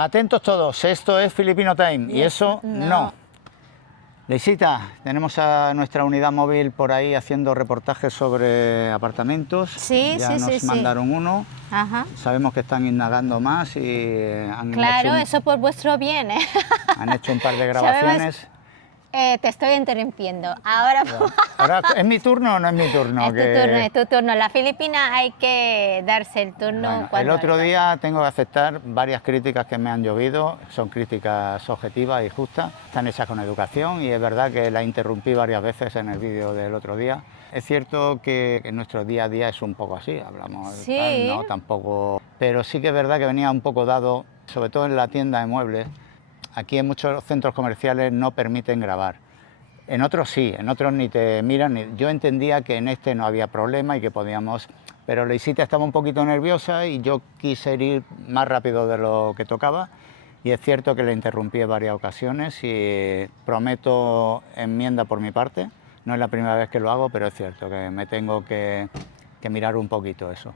Atentos todos, esto es Filipino Time y eso no. Leisita, tenemos a nuestra unidad móvil por ahí haciendo reportajes sobre apartamentos. Sí, ya nos mandaron uno. Ajá. Sabemos que están indagando más y han Claro, hecho eso por vuestro bien, ¿eh? Han hecho un par de grabaciones. Te estoy interrumpiendo. Ahora, Ahora, ¿es mi turno o no es mi turno? Es tu turno. La Filipina hay que darse el turno. Bueno, cuando el otro día tengo que aceptar varias críticas que me han llovido. Son críticas objetivas y justas. Están hechas con educación y es verdad que la interrumpí varias veces en el vídeo del otro día. Es cierto que en nuestro día a día es un poco así, hablamos sí. tal, no tampoco, pero sí que es verdad que venía un poco dado, sobre todo en la tienda de muebles. Aquí en muchos centros comerciales no permiten grabar. En otros sí, en otros ni te miran. Yo entendía que en este no había problema y que podíamos... Pero Leisita estaba un poquito nerviosa y yo quise ir más rápido de lo que tocaba. Y es cierto que le interrumpí en varias ocasiones y prometo enmienda por mi parte. No es la primera vez que lo hago, pero es cierto que me tengo que mirar un poquito eso.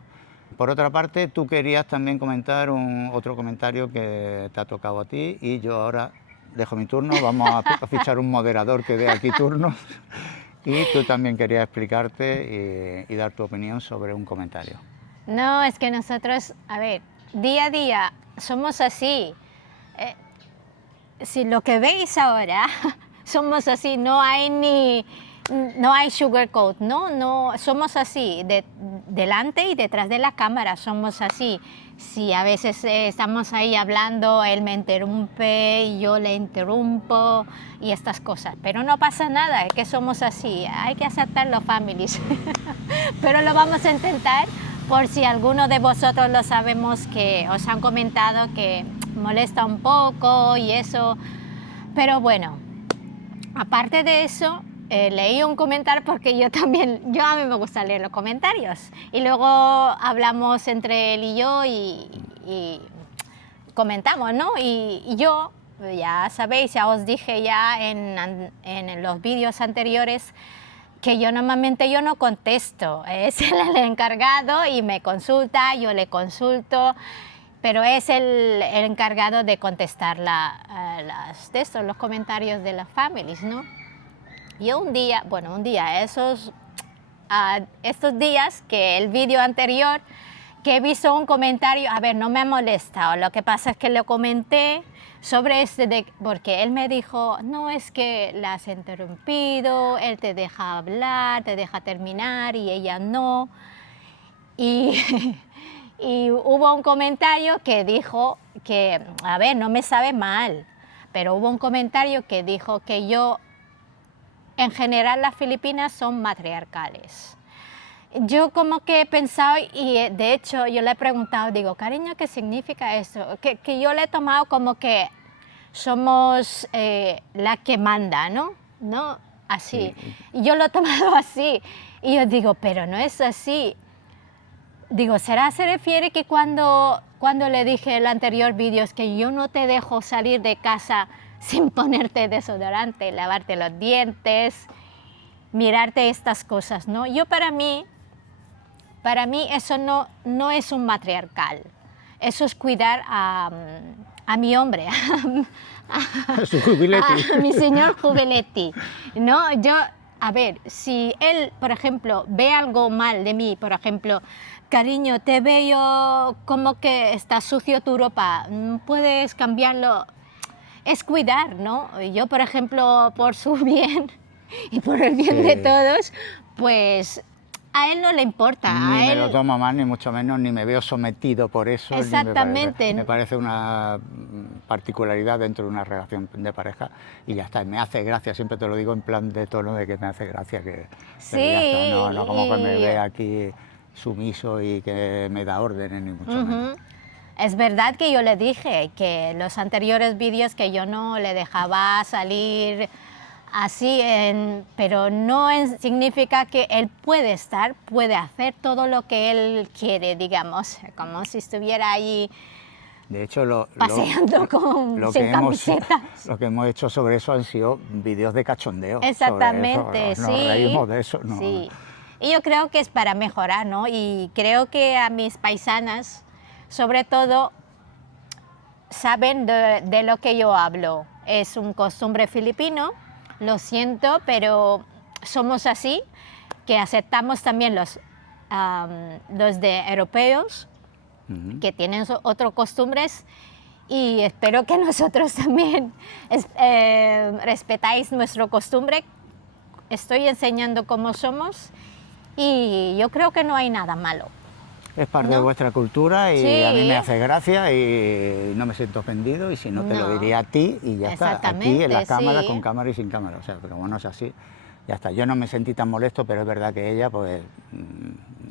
Por otra parte, tú querías también comentar otro comentario que te ha tocado a ti y yo ahora dejo mi turno, vamos a fichar un moderador que dé aquí turno y tú también querías explicarte y dar tu opinión sobre un comentario. No, es que nosotros, a ver, día a día somos así. Si lo que veis ahora, somos así, no hay sugarcoat, no, somos así, delante y detrás de la cámara somos así. Si a veces estamos ahí hablando, él me interrumpe, yo le interrumpo y estas cosas, pero no pasa nada, es que somos así, hay que aceptar los families. Pero lo vamos a intentar por si alguno de vosotros lo sabemos que os han comentado que molesta un poco y eso, pero bueno, aparte de eso, leí un comentario porque a mí me gusta leer los comentarios y luego hablamos entre él y yo y comentamos, ¿no? Y yo, ya sabéis, ya os dije ya en los vídeos anteriores que yo normalmente no contesto, es el encargado y me consulta, yo le consulto, pero es el encargado de contestar los comentarios de las families, ¿no? Yo estos días que el vídeo anterior, que he visto un comentario, a ver, no me ha molestado, lo que pasa es que lo comenté sobre porque él me dijo, no, es que la has interrumpido, él te deja hablar, te deja terminar y ella no. Y, y hubo un comentario que dijo que, a ver, no me sabe mal, pero hubo un comentario que dijo que en general las Filipinas son matriarcales. Yo como que he pensado y de hecho yo le he preguntado, digo, cariño, ¿qué significa eso? Que yo le he tomado como que somos la que manda, ¿no? Así. Sí. Y yo lo he tomado así. Y yo digo, pero no es así. Digo, ¿se refiere que cuando le dije en el anterior vídeo es que yo no te dejo salir de casa sin ponerte desodorante, lavarte los dientes, mirarte estas cosas, ¿no? Para mí eso no es un matriarcal, eso es cuidar a mi hombre, a mi señor Jubiletti, ¿no? A ver, si él, por ejemplo, ve algo mal de mí, por ejemplo, cariño, te veo como que está sucio tu ropa, ¿puedes cambiarlo? Es cuidar, ¿no? Yo, por ejemplo, por su bien y por el bien de todos, pues a él no le importa. Ni me lo tomo mal, ni mucho menos, ni me veo sometido por eso. Exactamente. Me parece una particularidad dentro de una relación de pareja y ya está. Me hace gracia, siempre te lo digo en plan de tono de que me hace gracia. Sí. Ya está. No como que me ve aquí sumiso y que me da órdenes, ni mucho menos. Es verdad que yo le dije que los anteriores vídeos que yo no le dejaba salir así, pero no significa que él puede hacer todo lo que él quiere, digamos, como si estuviera ahí de hecho, paseando sin camiseta. Lo que hemos hecho sobre eso han sido vídeos de cachondeo. Exactamente, sobre eso. Nos reímos de eso. No. Sí. Y yo creo que es para mejorar, ¿no? Y creo que a mis paisanas, sobre todo, saben de lo que yo hablo. Es un costumbre filipino, lo siento, pero somos así, que aceptamos también los de europeos, que tienen otras costumbres, y espero que nosotros también respetáis nuestra costumbre. Estoy enseñando cómo somos y yo creo que no hay nada malo. Es parte de vuestra cultura y Sí. a mí me hace gracia y no me siento ofendido, y si no te lo diría a ti y ya está, aquí en las cámaras, sí. con cámara y sin cámara, o sea, pero bueno, es así, ya está. Yo no me sentí tan molesto, pero es verdad que ella pues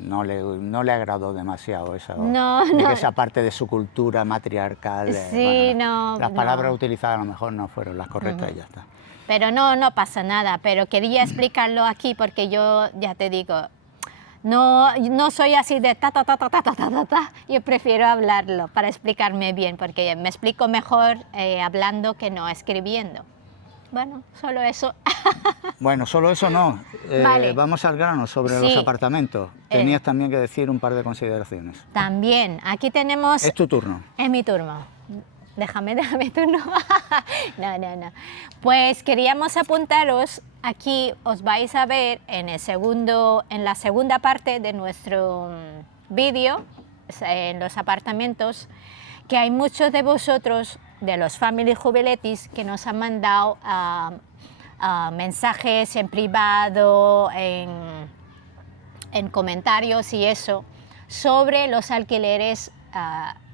no le agradó demasiado eso, de que esa parte de su cultura matriarcal, Sí, las palabras utilizadas a lo mejor no fueron las correctas y ya está. Pero no pasa nada, pero quería explicarlo aquí porque yo, ya te digo, no soy así de ta. Yo prefiero hablarlo para explicarme bien, porque me explico mejor hablando que no escribiendo. Bueno, solo eso. Bueno, solo eso no. Vale. Vamos al grano sobre los apartamentos. Tenías también que decir un par de consideraciones. También, aquí tenemos... Es tu turno. Es mi turno. Déjame turno. No. Pues queríamos apuntaros, aquí os vais a ver en la segunda parte de nuestro vídeo, en los apartamentos, que hay muchos de vosotros, de los Family Jubiletis, que nos han mandado mensajes en privado, en comentarios y eso, sobre los alquileres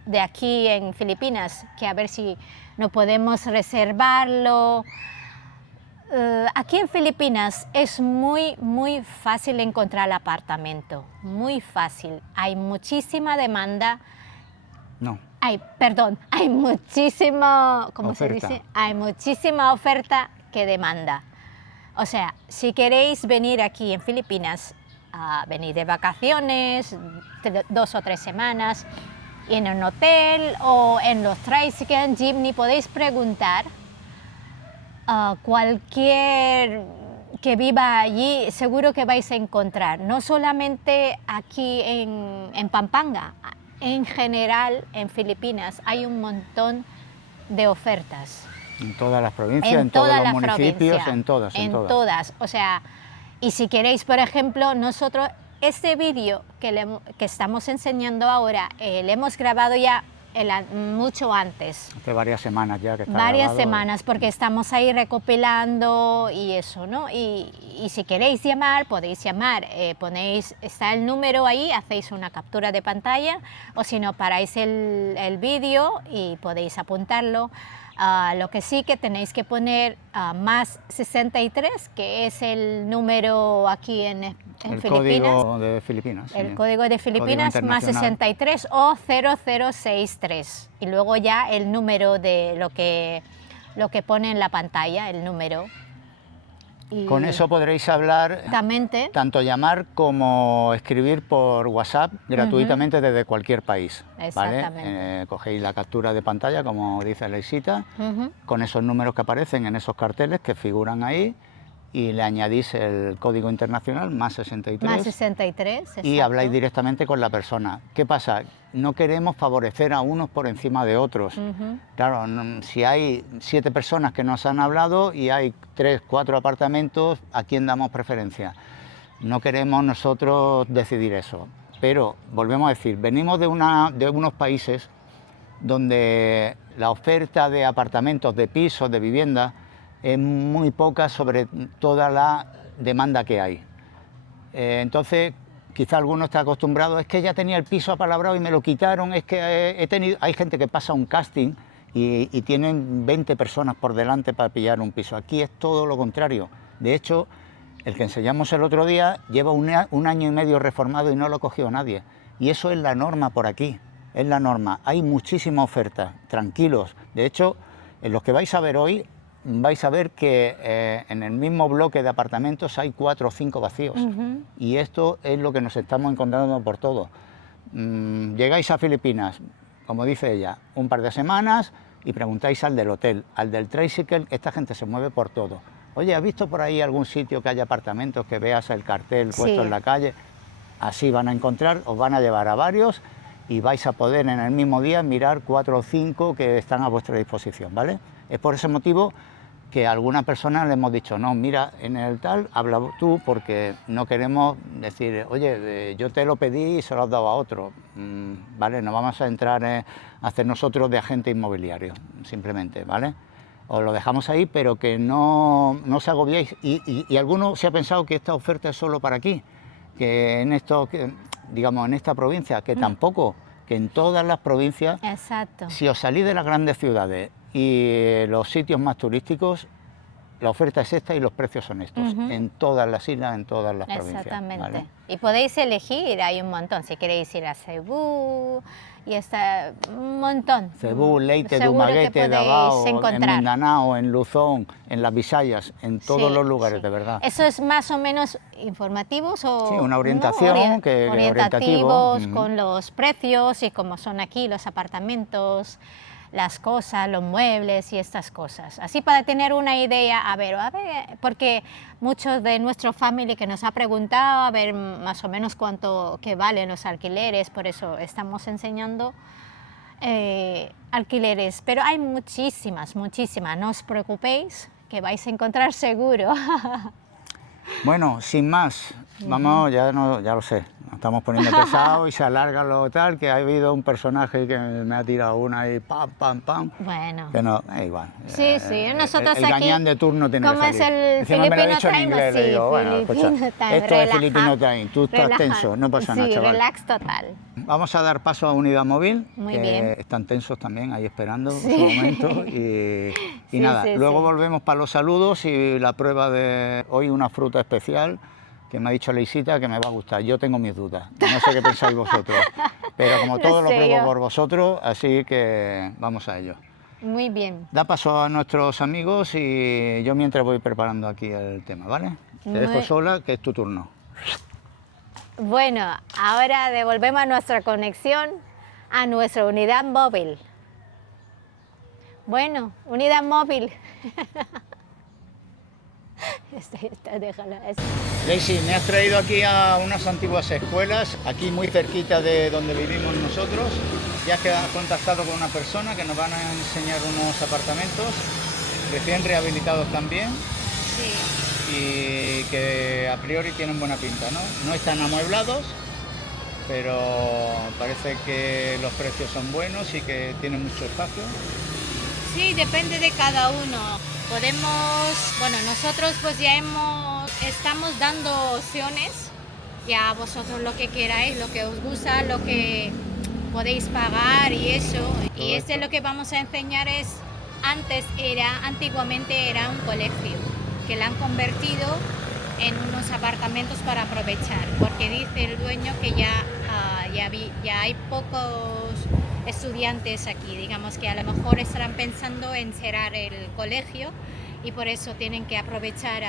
de aquí en Filipinas, que a ver si no podemos reservarlo. Aquí en Filipinas es muy fácil encontrar apartamento, muy fácil. Hay muchísima demanda. No. Hay muchísima, ¿cómo se dice? Hay muchísima oferta que demanda. O sea, si queréis venir aquí en Filipinas, venir de vacaciones, 2 o 3 semanas, y en un hotel o en los tricycle, jeepney, podéis preguntar a cualquier que viva allí, seguro que vais a encontrar. No solamente aquí en Pampanga, en general en Filipinas hay un montón de ofertas. En todas las provincias, en todos los municipios, en todas. O sea, y si queréis, por ejemplo, nosotros... Este vídeo que estamos enseñando ahora, lo hemos grabado ya mucho antes. Hace varias semanas ya que está Varias grabado. semanas, porque estamos ahí recopilando y eso, ¿no? Y si queréis llamar, podéis llamar. Está el número ahí, hacéis una captura de pantalla, o si no, paráis el vídeo y podéis apuntarlo. Lo que sí que tenéis que poner más 63, que es el número aquí en Filipinas. El código de Filipinas. El código de Filipinas, código más 63 o 0063. Y luego ya el número de lo que pone en la pantalla, el número. Y con eso podréis hablar, exactamente, tanto llamar como escribir por WhatsApp gratuitamente desde cualquier país. Exactamente. ¿Vale? Cogéis la captura de pantalla, como dice Leisita, con esos números que aparecen en esos carteles que figuran ahí, y le añadís el código internacional, más 63. Más 63, exacto. Y habláis directamente con la persona. ¿Qué pasa? No queremos favorecer a unos por encima de otros. Claro, si hay 7 personas que nos han hablado y hay 3, 4 apartamentos, ¿a quién damos preferencia? No queremos nosotros decidir eso. Pero, volvemos a decir, venimos de unos países donde la oferta de apartamentos, de pisos, de viviendas, es muy poca sobre toda la demanda que hay. Entonces, quizá alguno está acostumbrado, es que ya tenía el piso apalabrado y me lo quitaron, es que hay gente que pasa un casting y tienen 20 personas por delante para pillar un piso. Aquí es todo lo contrario. De hecho, el que enseñamos el otro día lleva un año y medio reformado y no lo cogió nadie. Y eso es la norma por aquí, es la norma. Hay muchísima oferta, tranquilos. De hecho, en los que vais a ver hoy, vais a ver que en el mismo bloque de apartamentos hay 4 o 5 vacíos. Y esto es lo que nos estamos encontrando por todo. Llegáis a Filipinas, como dice ella, un par de semanas y preguntáis al del hotel, al del tricycle, esta gente se mueve por todo. Oye, ¿has visto por ahí algún sitio que haya apartamentos, que veas el cartel puesto en la calle? Así van a encontrar, os van a llevar a varios y vais a poder en el mismo día mirar 4 o 5 que están a vuestra disposición, ¿vale? Es por ese motivo que a algunas personas le hemos dicho, no, mira, en el tal, habla tú, porque no queremos decir, oye, yo te lo pedí y se lo has dado a otro, ¿vale? No vamos a entrar a hacer nosotros de agente inmobiliario, simplemente, ¿vale? Os lo dejamos ahí, pero que no os agobiéis. Y alguno se ha pensado que esta oferta es solo para aquí, que en esto, digamos, en esta provincia, que tampoco, que en todas las provincias, Exacto. si os salís de las grandes ciudades y los sitios más turísticos, la oferta es esta y los precios son estos, en todas las islas, en todas las provincias. Exactamente. ¿Vale? Y podéis elegir, hay un montón, si queréis ir a Cebú, y está un montón. Cebú, Leyte, Seguro que Dumaguete, podéis Davao, en encontrar. Mindanao, en Luzón, en las Bisayas, en todos Sí, los lugares, sí. de verdad. ¿Eso es más o menos informativos o...? Sí, una orientación, ¿no? que Orientativos orientativo. con los precios y cómo son aquí los apartamentos, las cosas, los muebles y estas cosas. Así para tener una idea, a ver, porque muchos de nuestro family que nos ha preguntado a ver más o menos cuánto que valen los alquileres, por eso estamos enseñando alquileres, pero hay muchísimas, no os preocupéis que vais a encontrar seguro. Bueno, sin más, vamos, ya lo sé, nos estamos poniendo pesados y se alarga lo tal, que ha habido un personaje que me ha tirado una y pam, pam, pam. Bueno. Que no, igual. Sí, nosotros el aquí... gañán de turno tiene ¿Cómo que es salir. el Encima me lo ha Filipino dicho en Time? inglés, le Sí, digo, bueno, escucha, Filipino Time, esto es Filipino Time, tú estás relaja. tenso, no pasa nada, Sí, chaval. relax total. Vamos a dar paso a Unidad Móvil, Muy que bien. están tensos también, ahí esperando Sí. su momento. Y Sí, nada, sí, luego sí. volvemos para los saludos y la prueba de hoy, una fruta especial que me ha dicho Leisita que me va a gustar. Yo tengo mis dudas, no sé qué pensáis vosotros, pero como todo lo sé pruebo yo. por vosotros, así que vamos a ello. Muy bien. Da paso a nuestros amigos y yo mientras voy preparando aquí el tema, ¿vale? Te dejo Muy- sola, que es tu turno. Bueno, ahora devolvemos nuestra conexión a nuestra unidad móvil. Bueno, unidad móvil. Déjalo. Daisy, me has traído aquí a unas antiguas escuelas, aquí muy cerquita de donde vivimos nosotros. Ya has contactado con una persona que nos van a enseñar unos apartamentos, recién rehabilitados también, Sí. y que a priori tienen buena pinta, ¿no? No están amueblados, pero parece que los precios son buenos y que tienen mucho espacio. Sí, depende de cada uno. Nosotros pues ya estamos dando opciones, ya vosotros lo que queráis, lo que os gusta, lo que podéis pagar y eso. Y esto. lo que vamos a enseñar es, antiguamente era un colegio, que lo han convertido en unos apartamentos para aprovechar, porque dice el dueño que ya hay pocos estudiantes aquí, digamos que a lo mejor estarán pensando en cerrar el colegio y por eso tienen que aprovechar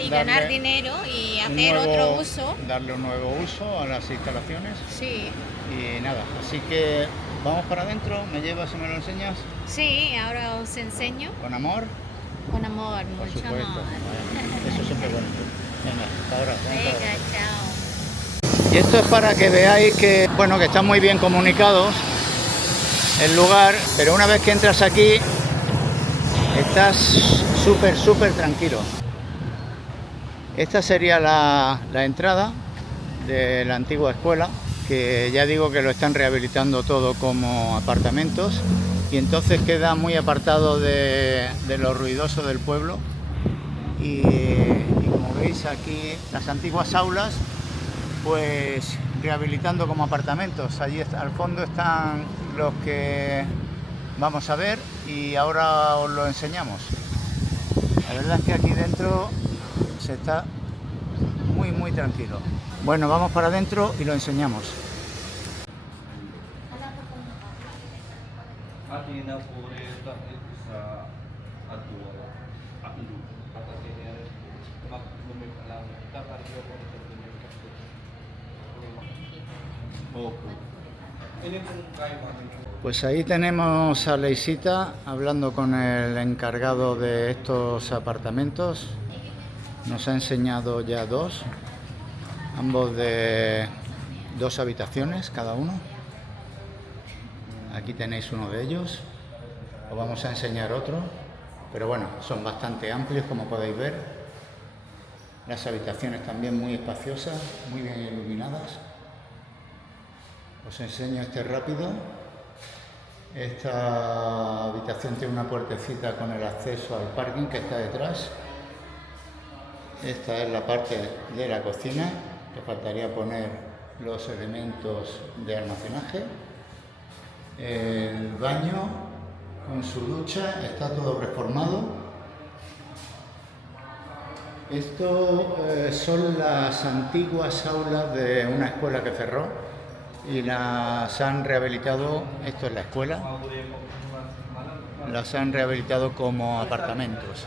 y ganar dinero y hacer otro uso. Darle un nuevo uso a las instalaciones. Sí, Y nada, así que vamos para adentro, me llevas y me lo enseñas sí, ahora os enseño con amor, con amor, por mucho supuesto. amor. Eso siempre es bueno. Venga, hasta ahora. Venga, chao. Y esto es para que veáis que, bueno, que están muy bien comunicados el lugar, pero una vez que entras aquí estás súper tranquilo. Esta sería la entrada de la antigua escuela, que ya digo que lo están rehabilitando todo como apartamentos y entonces queda muy apartado de lo ruidoso del pueblo y como veis aquí las antiguas aulas pues rehabilitando como apartamentos. Allí al fondo están los que vamos a ver y ahora os lo enseñamos. La verdad es que aquí dentro se está muy tranquilo. Bueno, vamos para adentro y lo enseñamos. Pues ahí tenemos a Leisita hablando con el encargado de estos apartamentos. Nos ha enseñado ya dos. ambos de 2 habitaciones cada uno. Aquí tenéis uno de ellos, os vamos a enseñar otro, pero bueno, son bastante amplios como podéis ver. Las habitaciones también muy espaciosas, muy bien iluminadas. Os enseño este rápido. Esta habitación tiene una puertecita con el acceso al parking que está detrás. Esta es la parte de la cocina, que faltaría poner los elementos de almacenaje. El baño con su ducha, está todo reformado. Esto son las antiguas aulas de una escuela que cerró y las han rehabilitado. Esto es la escuela, las han rehabilitado como apartamentos.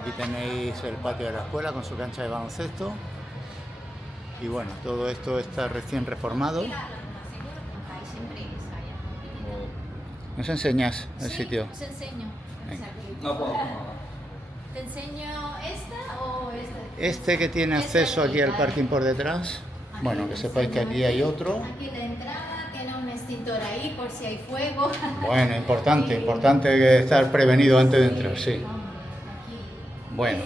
Aquí tenéis el patio de la escuela con su cancha de baloncesto y bueno, todo esto está recién reformado. ¿Nos enseñas el sitio? Os enseño. No puedo. ¿Te enseño esta o esta? Este que tiene acceso aquí al parking por detrás. Bueno, que sepáis que aquí hay otro. Aquí la entrada tiene un extintor ahí por si hay fuego. Bueno, importante estar prevenido antes de entrar, sí. Bueno,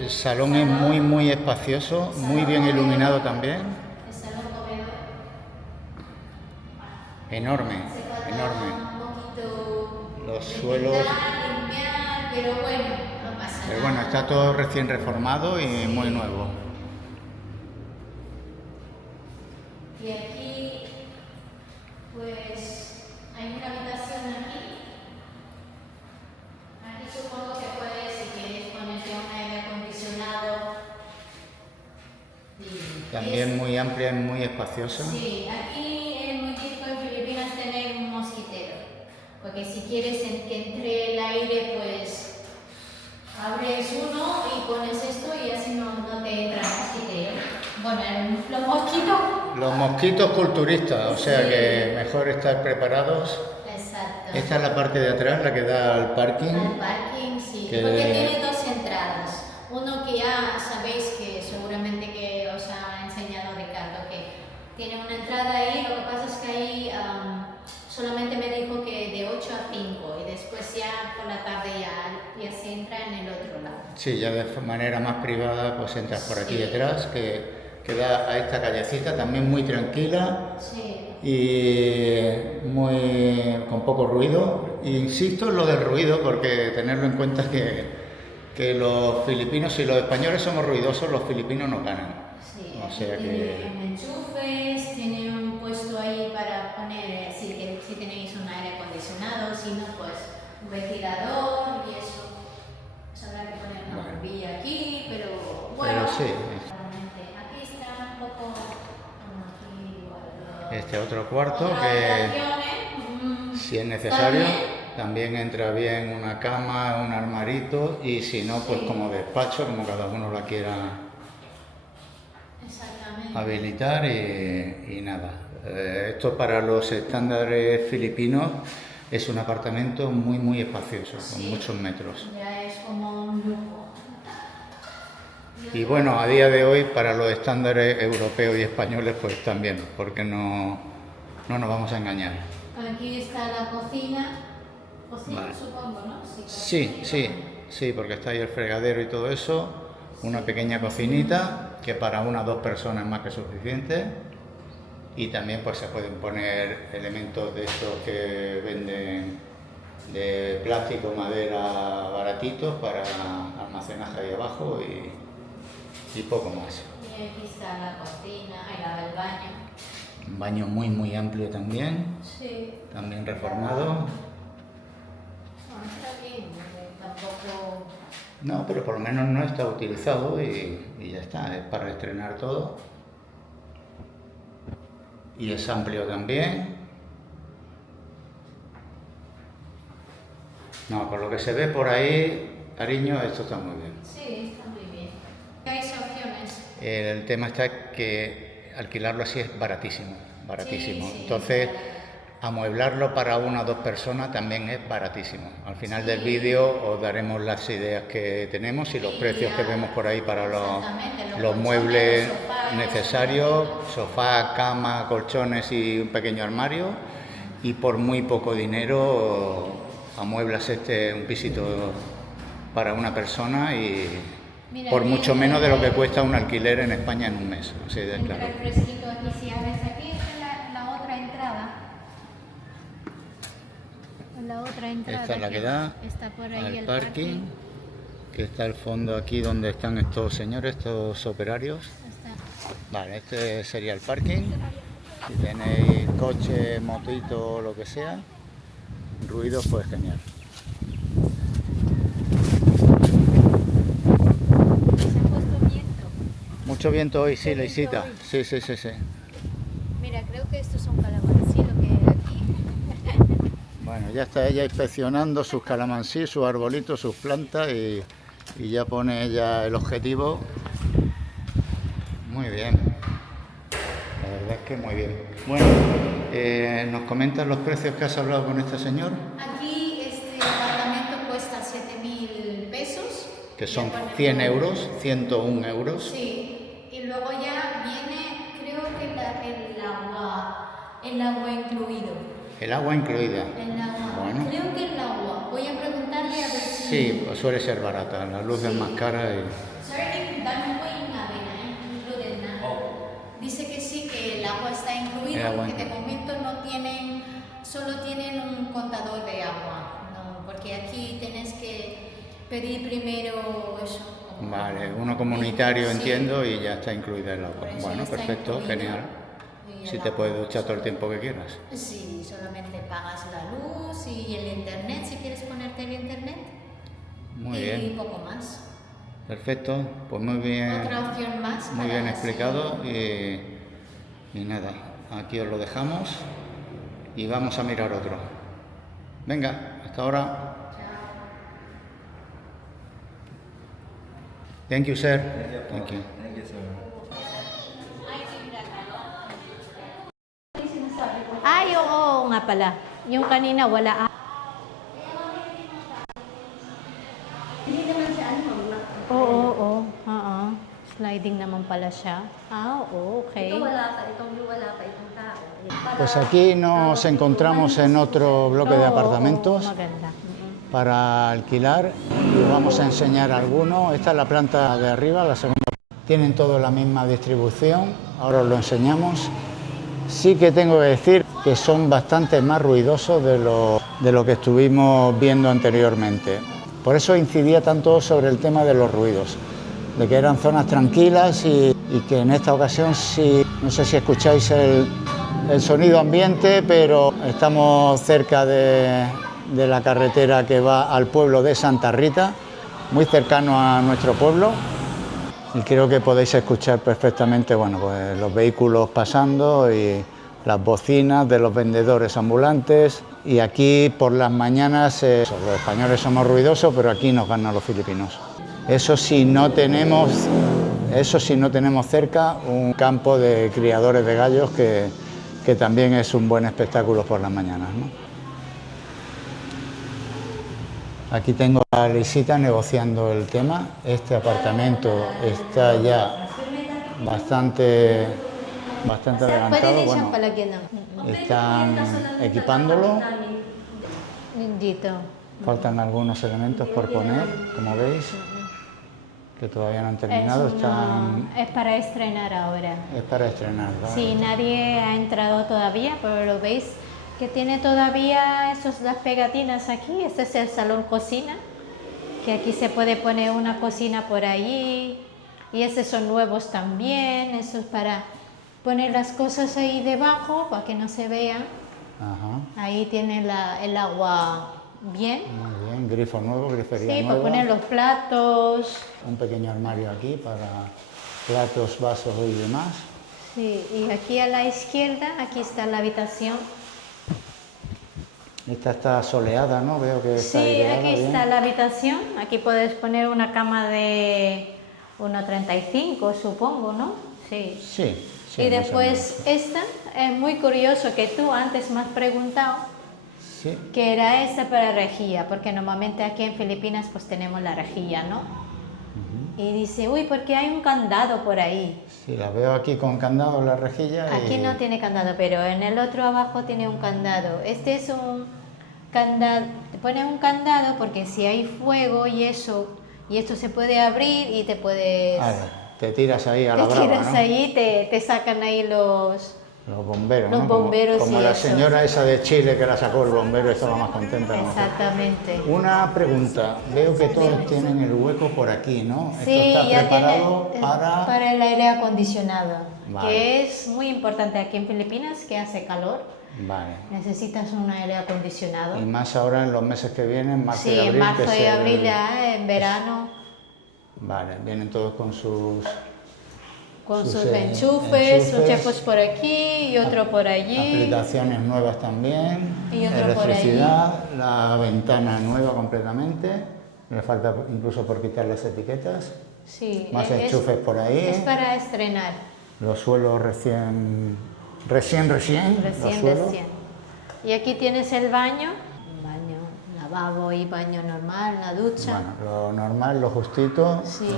el salón es muy espacioso, muy bien iluminado también. El salón comedor. Enorme. Un poquito Los suelos. limpiar, pero bueno, no pasa Pero nada. bueno, está todo recién reformado y muy nuevo. Y aquí, pues, hay una habitación aquí. Aquí supongo que puedes, si quieres, ponerte un aire acondicionado. También muy amplia y muy espaciosa. Sí, aquí es muy típico en Filipinas tener un mosquitero. Porque si quieres que entre el aire, pues abres uno y pones esto y así no te entra el mosquitero. Bueno, los mosquitos. Los mosquitos culturistas, o sea que mejor estar preparados. Exacto. Esta es la parte de atrás, la que da al parking. Al parking, sí. Que- Porque tiene 2 entradas. Uno que ya sabéis que seguramente que os ha enseñado Ricardo, que tiene una entrada ahí. Lo que pasa es que ahí solamente me dijo que de 8 a 5 y después ya por la tarde ya se entra en el otro lado. Sí, ya de manera más privada pues entras por aquí Sí. detrás, que da a esta callecita también muy tranquila Sí. y con poco ruido. Insisto en lo del ruido porque tenerlo en cuenta que los filipinos y los españoles somos ruidosos, los filipinos nos ganan. Sí, O sea tiene que enchufes, tiene un puesto ahí para poner, si tenéis un aire acondicionado, si no, pues un ventilador y eso. Pues habrá que poner una Bueno. bombilla aquí, pero bueno. Pero sí. Realmente, aquí está un poco como aquí igual. Este otro cuarto Otra que habitación, si es necesario También. también entra bien una cama, un armarito y si no pues Sí. como despacho, como cada uno la quiera Exactamente. habilitar y nada. Esto para los estándares filipinos es un apartamento muy espacioso, con Sí. muchos metros. Ya es como un lujo. Y bueno, a día de hoy para los estándares europeos y españoles pues también, porque no nos vamos a engañar. Aquí está la cocina. Cocina, Vale. supongo, ¿no? Sí, porque está ahí el fregadero y todo eso. Una pequeña cocinita que para 1 o 2 personas es más que suficiente. Y también pues se pueden poner elementos de estos que venden de plástico, madera baratitos para almacenaje ahí abajo y poco más. Y aquí está la cocina, el baño. Un baño muy amplio también, Sí. también reformado. No, está bien, porque tampoco. No, pero por lo menos no está utilizado y ya está, es para estrenar todo. Y es amplio también. No, por lo que se ve por ahí, cariño, esto está muy bien. Sí, está muy bien. Hay opciones. El tema está que alquilarlo así es baratísimo. Sí, sí, Entonces, claro. Amueblarlo para una o dos personas también es baratísimo. Al final del vídeo os daremos las ideas que tenemos y los precios que vemos por ahí para los muebles necesarios, sofá, cama, colchones y un pequeño armario. Y por muy poco dinero amueblas un pisito para una persona y por mucho menos de lo que cuesta un alquiler en España en un mes. Así de claro. El fresquito aquí, si abres aquí, es la otra entrada. La otra entrada. Esta es la que da está por ahí al el parking, que está al fondo aquí donde están estos señores, estos operarios. Vale, este sería el parking. Si tenéis coche, motito, lo que sea, ruidos, pues genial. Se ha puesto viento. Mucho viento hoy, sí, Mucho Leisita. viento Sí, sí, sí, sí. Mira, creo que estos son calamansí, lo que hay aquí. Bueno, ya está ella inspeccionando sus calamansí, sus arbolitos, sus plantas y ya pone ella el objetivo. Muy bien. La verdad es que muy bien. Bueno, ¿nos comentas los precios que has hablado con este señor? Aquí este apartamento cuesta 7.000 pesos. Que son 100 euros, 101 euros. Sí, y luego ya viene, creo que el agua incluido. El agua incluida. El agua. Bueno. Creo que el agua. Voy a preguntarle a ver si... Sí, pues suele ser barata, la luz es más cara y... Dice que sí, que el agua está incluido, porque de momento no tienen, solo tienen un contador de agua, no, porque aquí tienes que pedir primero eso. Vale, uno comunitario, sí. Entiendo, y ya está incluida el agua. Bueno, perfecto, incluido. genial. Si te puedes duchar todo el tiempo que quieras. Sí, solamente pagas la luz y el internet, si quieres ponerte el internet. Muy y bien. Y poco más. Perfecto, pues muy bien. Otra opción más. Muy bien explicado y nada, aquí os lo dejamos y vamos a mirar otro. Venga, hasta ahora. Thank you, sir. Thank you. Thank you, sir. Ay, oo nga pala. Yung kanina wala. Hindi naman siya Oo. Sliding naman pala siya. Okay. Ito wala pa, itong tao. Pues aquí nos encontramos en otro bloque de apartamentos Maganda. para alquilar y vamos a enseñar algunos. Esta es la planta de arriba, la segunda. Tienen toda la misma distribución, ahora os lo enseñamos. Sí que tengo que decir que son bastante más ruidosos de lo que estuvimos viendo anteriormente. Por eso incidía tanto sobre el tema de los ruidos, de que eran zonas tranquilas y que en esta ocasión sí, no sé si escucháis el sonido ambiente, pero estamos cerca de la carretera que va al pueblo de Santa Rita, muy cercano a nuestro pueblo. Y creo que podéis escuchar perfectamente, bueno, pues los vehículos pasando y las bocinas de los vendedores ambulantes. Y aquí por las mañanas los españoles somos ruidosos, pero aquí nos ganan los filipinos. Eso sí, no tenemos cerca un campo de criadores de gallos que también es un buen espectáculo por las mañanas, ¿no? Aquí tengo a Lisita negociando el tema. Este apartamento está ya bastante adelantado. Bueno, están equipándolo. Dito. Faltan algunos elementos por poner, como veis, que todavía no han terminado. Es para estrenar ahora. Es para estrenar, ¿vale? Sí, nadie ha entrado todavía, pero lo veis que tiene todavía las pegatinas aquí. Este es el salón cocina, que aquí se puede poner una cocina por ahí, y estos son nuevos también. Eso es para poner las cosas ahí debajo para que no se vean. Ajá. Ahí tiene el agua bien. Muy bien, grifo nuevo, grifería Sí, nueva. para poner los platos. Un pequeño armario aquí para platos, vasos y demás. Sí, y aquí a la izquierda, aquí está la habitación. Esta está soleada, ¿no? Veo que está Sí, aireada, aquí bien. está la habitación. Aquí puedes poner una cama de 1,35, supongo, ¿no? Sí. Sí, Sí, y más o después esta es muy curioso que tú antes me has preguntado Sí, que era esta para rejilla, porque normalmente aquí en Filipinas pues tenemos la rejilla, ¿no? Y dice, uy, ¿por qué hay un candado por ahí? sí, la veo aquí con candado en la rejilla Aquí y... no tiene candado, pero en el otro abajo tiene un candado. Este es un candado, te pone un candado porque si hay fuego y eso, y esto se puede abrir y te puedes... te tiras ahí a la te brava, tiras ¿no? ahí, te sacan ahí los Bomberos, los ¿no? bomberos como y la eso. señora esa de Chile que la sacó el bombero, estaba más contenta. ¿No? Exactamente. Una pregunta, veo que todos tienen el hueco por aquí, ¿no? Sí, Esto está ya preparado tiene para... el aire acondicionado, Vale. que es muy importante aquí en Filipinas, que hace calor. Vale. Necesitas un aire acondicionado. Y más ahora en los meses que vienen, marzo Sí, y abril. en marzo que y es abril ya, en verano, Vale, vienen todos con sus... con sus enchufes, un chefos por aquí y otro por allí. Aplicaciones nuevas también, Y otro por electricidad, la ventana nueva completamente, me falta incluso por quitar las etiquetas, Sí, más enchufes por ahí, es para estrenar, los suelos los suelos. recién. Y aquí tienes el baño, lavabo y baño normal, la ducha. Bueno, lo normal, lo justito, Sí.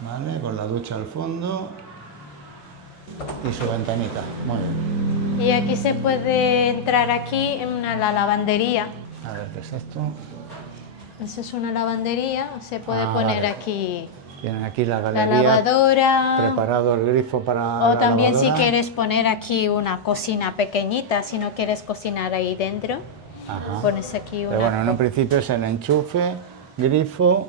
¿vale? Con la ducha al fondo y su ventanita, muy bien. Y aquí se puede entrar aquí en la lavandería. A ver, ¿qué es esto? Esa es una lavandería, se puede Ah, poner vale. aquí Tienen aquí la la galería, lavadora. preparado el grifo para O la también si lavadora. quieres poner aquí una cocina pequeñita, si no quieres cocinar ahí dentro, Ajá. pones aquí una... Pero bueno, en un principio es el enchufe, grifo,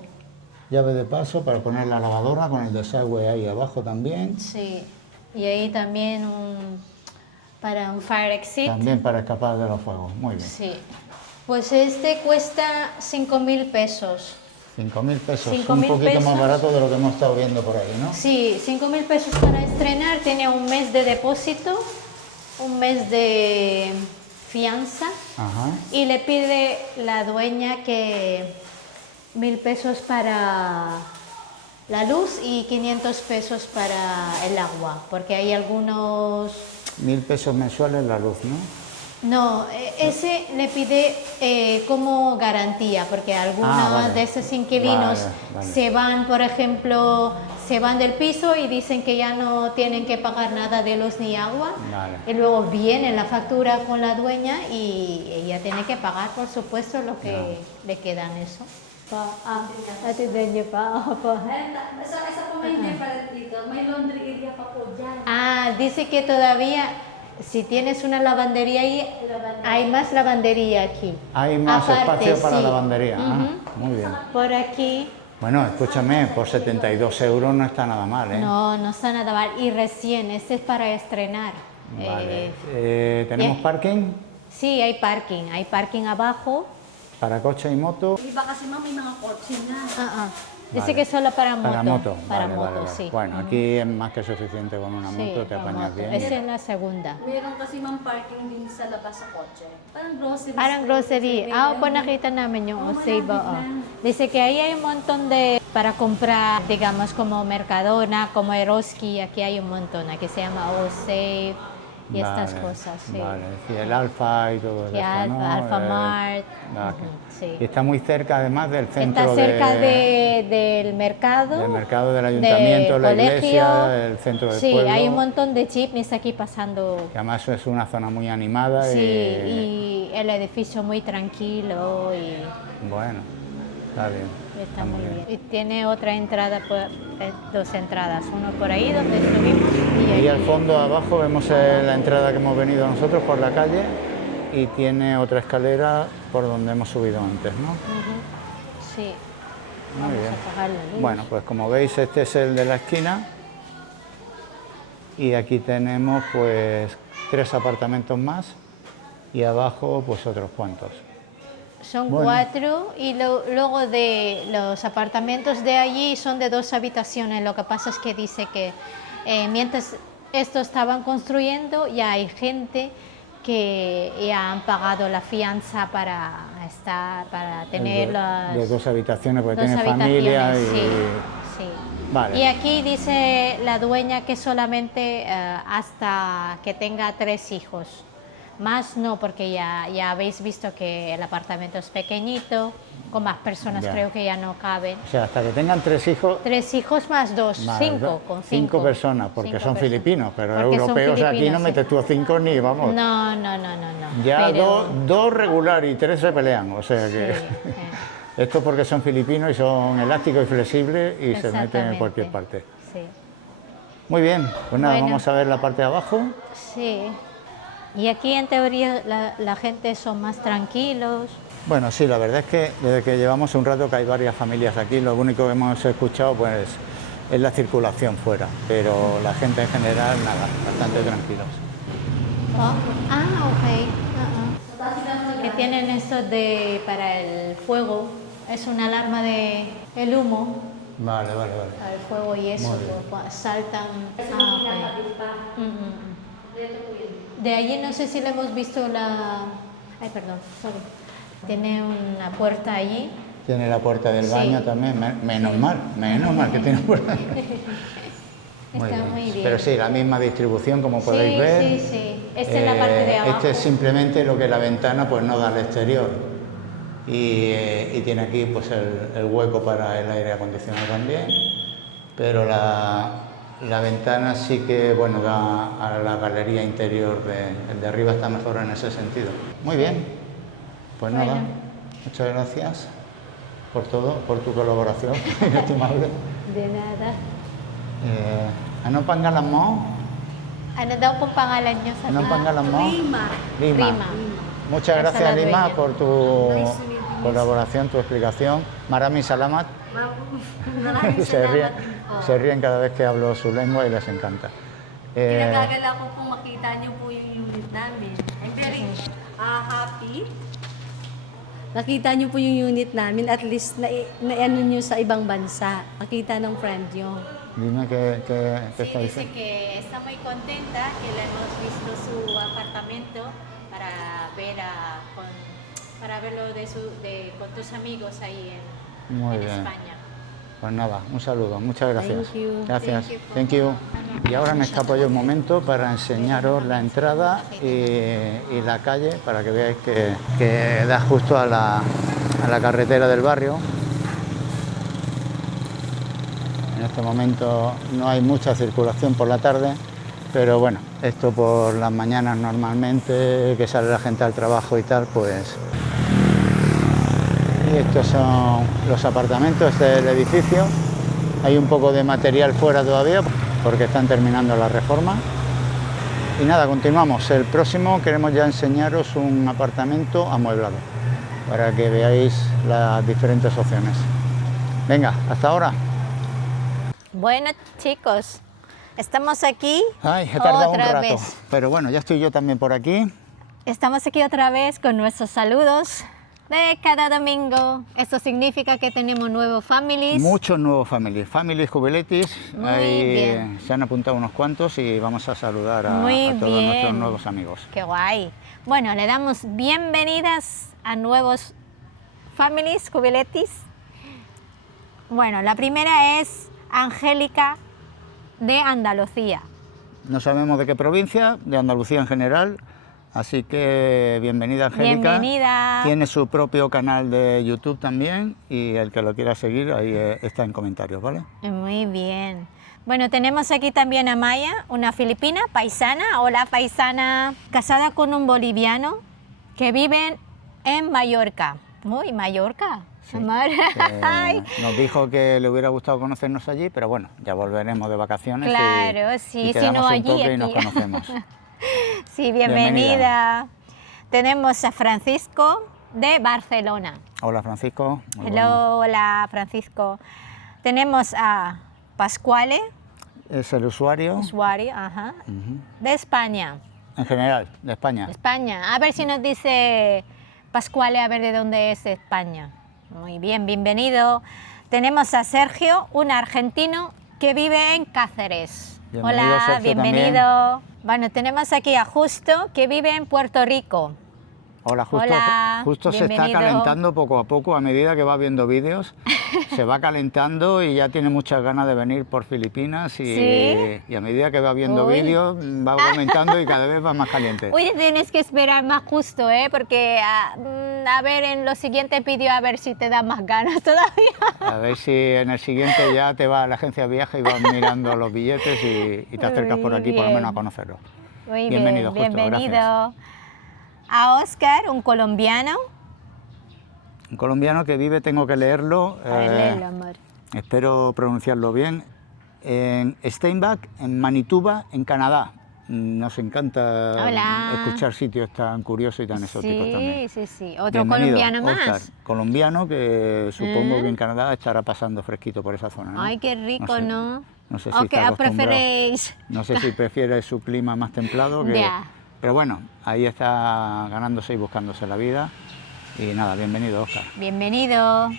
llave de paso para poner la lavadora con el desagüe ahí abajo también. Sí, y ahí también para un fire exit. También para escapar de los fuegos, muy bien. Sí. Pues este cuesta 5.000 pesos. 5.000 pesos, 5.000 un poquito pesos. más barato de lo que hemos estado viendo por ahí, ¿no? Sí, 5.000 pesos para estrenar, tiene un mes de depósito, un mes de fianza Ajá. y le pide la dueña que 1.000 pesos para la luz y 500 pesos para el agua, porque hay algunos... 1.000 pesos mensuales la luz, ¿no? No, ese le pide como garantía, porque algunos vale. de esos inquilinos Vale. se van, por ejemplo, se van del piso y dicen que ya no tienen que pagar nada de luz ni agua. Vale. Y luego viene la factura con la dueña y ella tiene que pagar, por supuesto, lo que le queda en eso. Esa po may different dito. May laundry area pa po dyan. Ah, dice que todavía, si tienes una lavandería ahí, hay más lavandería aquí. Hay más Aparte, espacio para sí. lavandería. Ah, Ujú. muy bien. Por aquí, Bueno, escúchame, por 72 euros no está nada mal, ¿eh? no está nada mal. Y recién, este es para estrenar. Vale. ¿Tenemos yeah. parking Sí, hay parking abajo. para coche y moto? Iba kasi ma'am, may mga kotse na. Dice Vale. que solo para moto. Para moto, Para vale, moto, vale, vale. sí. Bueno, aquí es más que suficiente con una Sí, moto, te para apañas moto. bien. Esa es la segunda. Meron kasi ma'am parking din sa labas sa kotse. Parang grocery Parang store. grocery. Pues nakita namin yung Save. Dice que ahí hay un montón de, para comprar, digamos, como Mercadona, como Eroski, aquí hay un montón, aquí se llama Save y estas Vale, cosas, sí. Vale, sí, el Alfa y todo Y eso, ¿no? Alfa Mart. Vale. Sí. Y está muy cerca además del centro Está cerca del mercado. del mercado, del ayuntamiento, del la colegio. iglesia, el centro del Sí, pueblo. hay un montón de jeepneys aquí pasando. Que además es una zona muy animada Sí, y... y el edificio muy tranquilo y Bueno, está bien. está muy bien. Y tiene otra entrada, dos entradas, uno por ahí donde subimos y Y ahí. al fondo abajo vemos la entrada que hemos venido nosotros por la calle y tiene otra escalera por donde hemos subido antes, ¿no? Ujú. Sí. Muy Vamos bien. a apagar la luz. Bueno, pues como veis este es el de la esquina y aquí tenemos pues 3 apartamentos más y abajo pues otros cuantos. Son Bueno. 4 y luego de los apartamentos de allí son de 2 habitaciones. Lo que pasa es que dice que mientras esto estaban construyendo ya hay gente que ya han pagado la fianza para tener El las de 2 habitaciones porque dos tiene familia y... habitaciones, sí, sí. Vale. Y aquí dice la dueña que solamente hasta que tenga 3 hijos. Más no, porque ya habéis visto que el apartamento es pequeñito, con más personas Ya. creo que ya no caben. O sea, hasta que tengan 3 hijos... 3 hijos más 2, más 5, con 5. 5 personas, porque 5 son personas. filipinos, pero Porque son europeos aquí no filipinos, sí. metes tú 5 ni vamos. No. Ya pero- dos regular y 3 se pelean, o sea que... Sí, Esto porque son filipinos y son elásticos y flexibles y se meten en exactamente. cualquier parte. Sí. Muy bien, pues nada, Bueno. vamos a ver la parte de abajo. Sí. Y aquí en teoría la gente son más tranquilos. Bueno, sí, la verdad es que desde que llevamos un rato que hay varias familias aquí, lo único que hemos escuchado pues es la circulación fuera, pero la gente en general nada, bastante tranquilos. Ok. Que tienen esto de para el fuego, es una alarma de el humo, Vale. para el fuego y eso, Muy bien. pues, saltan. Ok. De allí no sé si le hemos visto la... Ay, perdón, sorry. Tiene una puerta allí. Tiene la puerta del Sí. baño también, menos mal que tiene puerta. Está muy bien. Pero sí, la misma distribución como podéis ver. Sí. Esta es la parte de abajo. Este es simplemente lo que la ventana pues no da al exterior. Y tiene aquí pues el hueco para el aire acondicionado también. Pero la ventana sí que bueno da a la galería interior, el de arriba está mejor en ese sentido. Muy bien, pues Bueno. nada, muchas gracias por todo, por tu colaboración, inestimable. De nada. Ano pangalan mo? Ano daw pong pangalan niyo sa Anong pangalan mo? Lima. Rima. Muchas Esa gracias es la Lima dueña. por tu colaboración, tu explicación. Marami Salamat. Maraming Se ríen, salamat din po. se ríen cada vez que hablo su lengua y les encanta. Kinagagala ko pong makita niyo po yung unit namin. I'm very happy. Nakita niyo po yung unit namin, at least na ano niyo sa ibang bansa. Makita ng friend niyo. Dime qué Sí, está dice diciendo. que está muy contenta que le hemos visto su apartamento para ver para verlo con tus amigos ahí Muy en bien. España. Pues nada, un saludo, muchas gracias. Thank you. Gracias. Thank you. Thank you. Y ahora me escapo yo un momento para enseñaros la entrada y la calle para que veáis que da justo a la carretera del barrio. En este momento no hay mucha circulación por la tarde, pero bueno, esto por las mañanas normalmente, que sale la gente al trabajo y tal, pues... Y estos son los apartamentos del edificio. Hay un poco de material fuera todavía porque están terminando la reforma. Y nada, continuamos. El próximo queremos ya enseñaros un apartamento amueblado para que veáis las diferentes opciones. Venga, hasta ahora. Bueno, chicos, estamos aquí Ay, he tardado un otra rato, vez. pero bueno, ya estoy yo también por aquí. Estamos aquí otra vez con nuestros saludos de cada domingo. Esto significa que tenemos nuevos families. Muchos nuevos families jubiletis. Muy Ahí bien. se han apuntado unos cuantos y vamos a saludar a Muy todos bien. nuestros nuevos amigos. Qué guay. Bueno, le damos bienvenidas a nuevos families jubiletis. Bueno, la primera es Angélica de Andalucía. No sabemos de qué provincia, de Andalucía en general, así que bienvenida Angélica. Bienvenida. Tiene su propio canal de YouTube también y el que lo quiera seguir ahí está en comentarios, ¿vale? Muy bien. Bueno, tenemos aquí también a Maya, una filipina, paisana. Hola, paisana. Casada con un boliviano que vive en Mallorca. Uy, Mallorca. Sí. Ay. Nos dijo que le hubiera gustado conocernos allí, pero bueno, ya volveremos de vacaciones. Claro, y sí, si quedamos no un allí, toque y nos aquí. conocemos. Sí, bienvenida. Tenemos a Francisco de Barcelona. Hola Francisco. Muy Hello, bueno. hola Francisco. Tenemos a Pascuale, Es el usuario usuario, ajá, Ujú. de España. En general, de España. España. A ver si nos dice Pascuale, a ver de dónde es España. Muy bien, bienvenido. Tenemos a Sergio, un argentino que vive en Cáceres. Bienvenido, Hola, Sergio, bienvenido. Bueno, tenemos aquí a Justo, que vive en Puerto Rico. Hola, Hola, justo se está bienvenido. calentando poco a poco a medida que va viendo vídeos. Se va calentando y ya tiene muchas ganas de venir por Filipinas ¿Sí? y a medida que va viendo Uy. vídeos va aumentando y cada vez va más caliente. Oye, tienes que esperar más justo, ¿eh? Porque a ver en los siguientes vídeos a ver si te da más ganas todavía. A ver si en el siguiente ya te vas a la agencia de viaje y vas mirando los billetes y te acercas por Muy aquí por lo menos a bien. conocerlo. Muy Bienvenido, bien, Justo, bienvenido. A Oscar, un colombiano. Un colombiano que vive, tengo que leerlo, A ver, léelo, amor. espero pronunciarlo bien, en Steinbach, en Manitoba, en Canadá. Nos encanta Hola. escuchar sitios tan curiosos y tan exóticos también. Sí, sí, sí. Otro Bienvenido, colombiano Óscar, más. colombiano que supongo que en Canadá estará pasando fresquito por esa zona, ¿no? Ay, qué rico, sé, ¿no? No sé si ¿O está acostumbrado. preferéis? No sé si prefiere su clima más templado, Ya. pero bueno, ahí está ganándose y buscándose la vida. Y nada, bienvenido, Óscar. Bienvenido.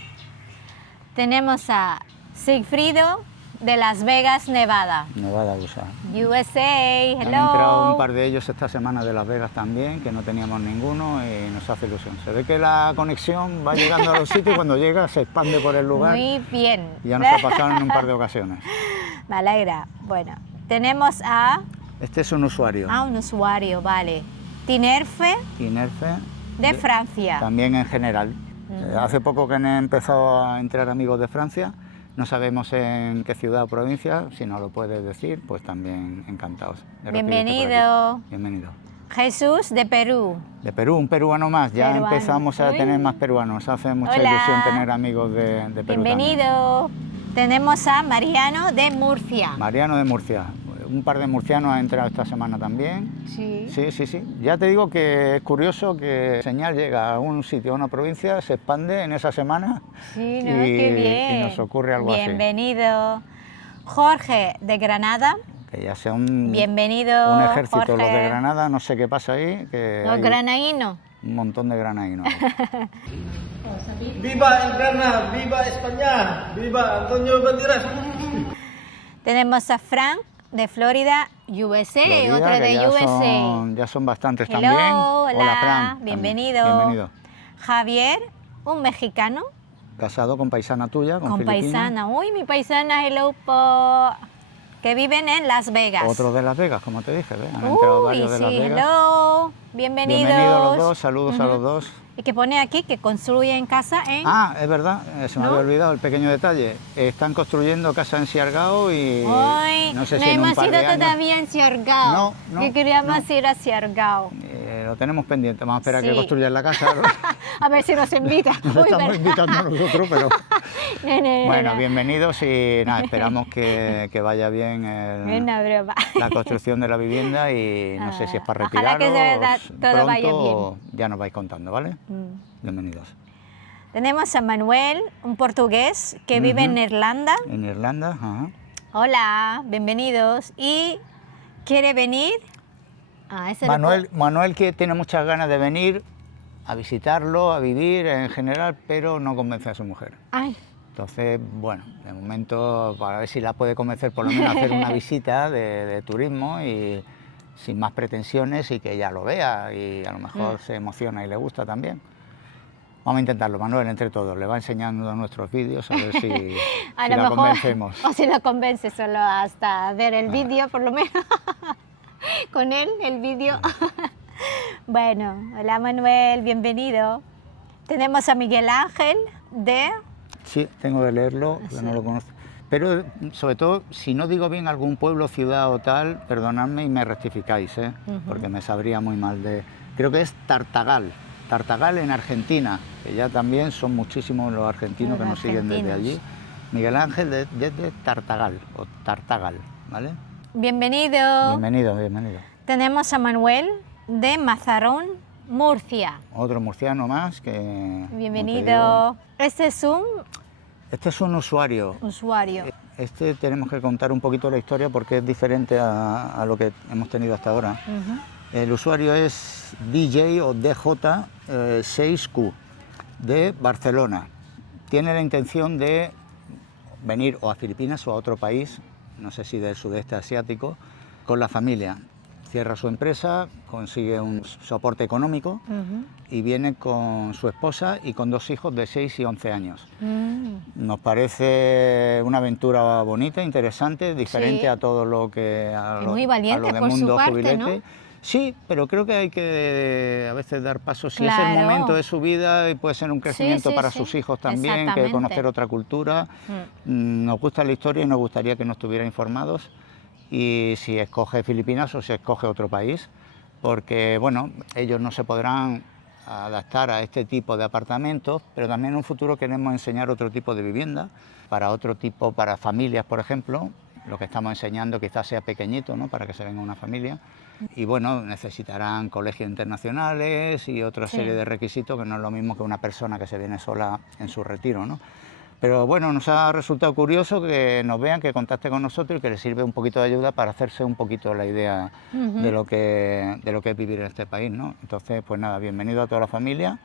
Tenemos a Sigfrido de Las Vegas, Nevada. Nevada, USA. USA, hello. Han entrado un par de ellos esta semana de Las Vegas también, que no teníamos ninguno y nos hace ilusión. Se ve que la conexión va llegando a los sitios y cuando llega se expande por el lugar. Muy bien. Ya nos ha pasado en un par de ocasiones. Me alegra. Bueno, tenemos a Este es un usuario, un usuario, vale. Tinerfe Inerfe, de Francia. también en general. Hace poco que han empezado a entrar amigos de Francia, no sabemos en qué ciudad o provincia, si nos lo puedes decir, pues también encantados. de recibirte por aquí. Bienvenido. Bienvenido. Jesús de Perú. De Perú, un peruano más, ya Peruano. empezamos a Uy. tener más peruanos, hace mucha Hola. ilusión tener amigos de Perú también. Bienvenido. Tenemos a Mariano de Murcia. Mariano de Murcia, un par de murcianos han entrado esta semana también. Sí. Sí, sí, sí. Ya te digo que es curioso que señal llega a un sitio, a una provincia, se expande en esa semana Sí, ¿no? Qué bien. y nos ocurre algo así. Bienvenido. Jorge de Granada. Que ya sea un Bienvenido. un ejército Jorge. los de Granada, no sé qué pasa ahí, que Los hay granadinos. un montón de granadinos. ¡Viva el Berna! ¡Viva España! ¡Viva Antonio Banderas! Tenemos a Frank de Florida, USA, Florida, otro que de ya USA. ya son bastantes Hello, también. hola, Fran. también. bienvenido. Bienvenido. Javier, un mexicano Casado con paisana tuya, con con filipina. paisana. Uy, mi paisana, hello, que viven en Las Vegas. Otro de Las Vegas, como te dije, ¿ves? Han entrado Uy, varios de Las sí, Vegas. hello, bienvenidos. Bienvenidos los dos, saludos a los dos. Y que pone aquí que construyen casa en... Ah, es verdad, se me ¿No? había olvidado el pequeño detalle. Están construyendo casa en Siargao y Hoy no sé si en un hemos par ido de años... todavía en Siargao. No, no, que queríamos no. ir a Siargao. Lo tenemos pendiente, vamos a esperar a que Sí. construyan la casa. A ver si nos invita. Nos Uy, estamos pero- invitando a nosotros, pero... No. Bueno, bienvenidos y nada, esperamos que vaya bien Una broma. la construcción de la vivienda y no sé si es para Ojalá que retiraros de verdad todo pronto vaya bien. o ya nos vais contando, ¿vale? Mm. Bienvenidos. Tenemos a Manuel, un portugués que vive en Irlanda. En Irlanda, ajá. Hola, bienvenidos. Y quiere venir. Ese Manuel que tiene muchas ganas de venir a visitarlo, a vivir en general, pero no convence a su mujer. Ay, Entonces, bueno, de momento, para ver si la puede convencer por lo menos a hacer una visita de turismo y sin más pretensiones y que ella lo vea y a lo mejor se emociona y le gusta también. Vamos a intentarlo, Manuel, entre todos. Le va enseñando nuestros vídeos a ver si, a si lo la mejor. convencemos. O si la convence solo hasta ver el vídeo, por lo menos. Con él, el vídeo. Bueno, hola Manuel, bienvenido. Tenemos a Miguel Ángel de... Sí, tengo que leerlo, porque no lo conozco. Pero, sobre todo, si no digo bien algún pueblo, ciudad o tal, perdonadme y me rectificáis, ¿eh? Porque me sabría muy mal de... Creo que es Tartagal, Tartagal en Argentina, que ya también son muchísimos los argentinos Los que nos siguen desde argentinos. allí. Miguel Ángel desde Tartagal, o Tartagal, ¿vale? Bienvenido. Bienvenido, bienvenido. Tenemos a Manuel de Mazarrón, Murcia. Otro murciano más que... como te Bienvenido. Este es un digo, este es un usuario. usuario. Este tenemos que contar un poquito la historia porque es diferente a lo que hemos tenido hasta ahora. El usuario es DJ o DJ6Q de Barcelona. Tiene la intención de venir o a Filipinas o a otro país, no sé si del sudeste asiático, con la familia. cierra su empresa, consigue un soporte económico y viene con su esposa y con 2 hijos de 6 y 11 años. Nos parece una aventura bonita, interesante, diferente Sí. a todo lo que Y muy valiente a lo del por su mundo parte, jubilete. ¿no? Sí, pero creo que hay que a veces dar pasos. Si es el Claro. momento de su vida y puede ser un crecimiento sí, para sí. sus hijos también, que Exactamente. conocer otra cultura. Nos gusta la historia y nos gustaría que nos estuviera informados. Y si escoge Filipinas o si escoge otro país, porque bueno, ellos no se podrán adaptar a este tipo de apartamentos, pero también en un futuro queremos enseñar otro tipo de vivienda, para otro tipo, para familias, por ejemplo. Lo que estamos enseñando quizás sea pequeñito, ¿no?, para que se venga una familia. Y bueno, necesitarán colegios internacionales y otra Sí. serie de requisitos, que no es lo mismo que una persona que se viene sola en su retiro, ¿no? Pero bueno, nos ha resultado curioso que nos vean, que contacten con nosotros y que les sirve un poquito de ayuda para hacerse un poquito la idea de lo que es vivir en este país, ¿no? Entonces, pues nada, bienvenido a toda la familia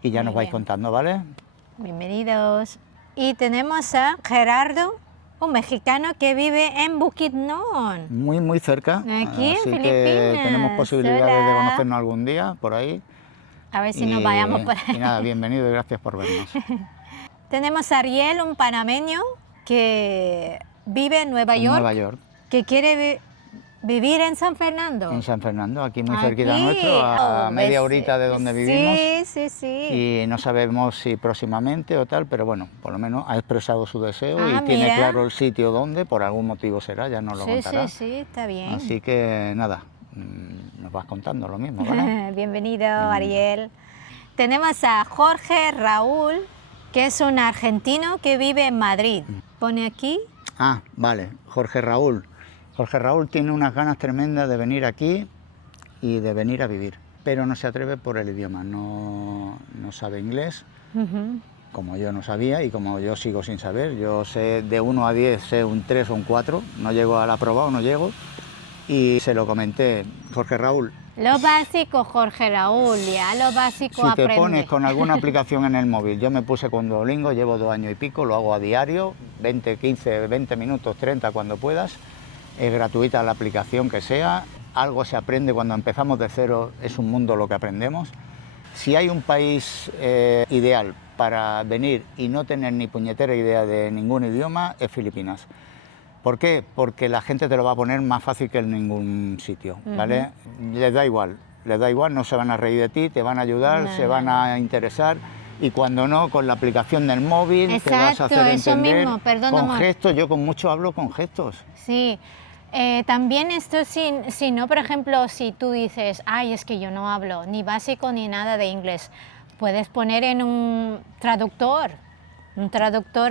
y ya Muy nos vais bien. contando, ¿vale? Bienvenidos. Y tenemos a Gerardo, un mexicano que vive en Bukidnon. Muy cerca, Aquí en así que Filipinas. tenemos posibilidades de Hola. conocernos algún día por ahí. A ver si nos vayamos por ahí. Y nada, bienvenido y gracias por vernos. Tenemos a Ariel, un panameño que vive en Nueva En York, Nueva York, que quiere vivir en San Fernando. en San Fernando, aquí muy Aquí. cerquita nuestro, a Oh, media ves- horita de donde vivimos. Sí. Y no sabemos si próximamente o tal, pero bueno, por lo menos ha expresado su deseo Ah, y tiene mira. claro el sitio donde, por algún motivo será, ya nos lo Sí, contará. sí, está bien. Así que nada, nos vas contando lo mismo, ¿vale? Bienvenido, Ariel. Tenemos a Jorge Raúl, que es un argentino que vive en Madrid. Pone aquí. Ah, vale, Jorge Raúl. Jorge Raúl tiene unas ganas tremendas de venir aquí y de venir a vivir, pero no se atreve por el idioma, no sabe inglés, como yo no sabía y como yo sigo sin saber. Yo sé de 1 a 10, sé un 3 o un 4, no llego al aprobado, no llego. Y se lo comenté, Jorge Raúl, Lo básico, Jorge Raúl, ya lo básico si te aprende. pones con alguna aplicación en el móvil, yo me puse con Duolingo, llevo 2 años y pico, lo hago a diario, 20, 15, 20 minutos, 30 cuando puedas, es gratuita la aplicación que sea, algo se aprende cuando empezamos de cero, es un mundo lo que aprendemos. Si hay un país ideal para venir y no tener ni puñetera idea de ningún idioma, es Filipinas. ¿Por qué? Porque la gente te lo va a poner más fácil que en ningún sitio, ¿vale? Les da igual, no se van a reír de ti, te van a ayudar, No, se van a interesar, y cuando no, con la aplicación del móvil te vas a Exacto, hacer eso entender mismo, perdón, con amor. gestos. Yo con mucho hablo con gestos. Sí. También esto, si no, por ejemplo, si tú dices, ay, es que yo no hablo ni básico ni nada de inglés, puedes poner en un traductor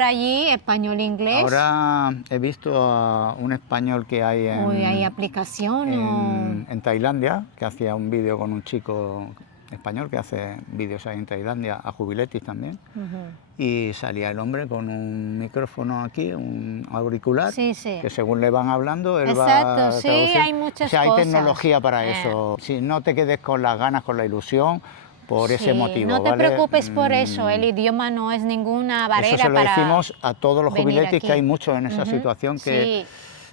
allí, español-inglés. Ahora he visto a un español que hay Uy, hay aplicación o... en Tailandia, que hacía un vídeo con un chico español que hace vídeos ahí en Tailandia, a Jubiletis también, y salía el hombre con un micrófono aquí, un auricular, Sí, sí. que según le van hablando, él Exacto, va sí, traduciendo. hay muchas O sea, hay cosas. tecnología para eso. Si no te quedes con las ganas, con la ilusión, por ese Sí, motivo, no te ¿vale? preocupes por eso, el idioma no es ninguna barrera Eso se lo para decimos a todos los venir jubiletis, aquí. que hay muchos en esa situación, que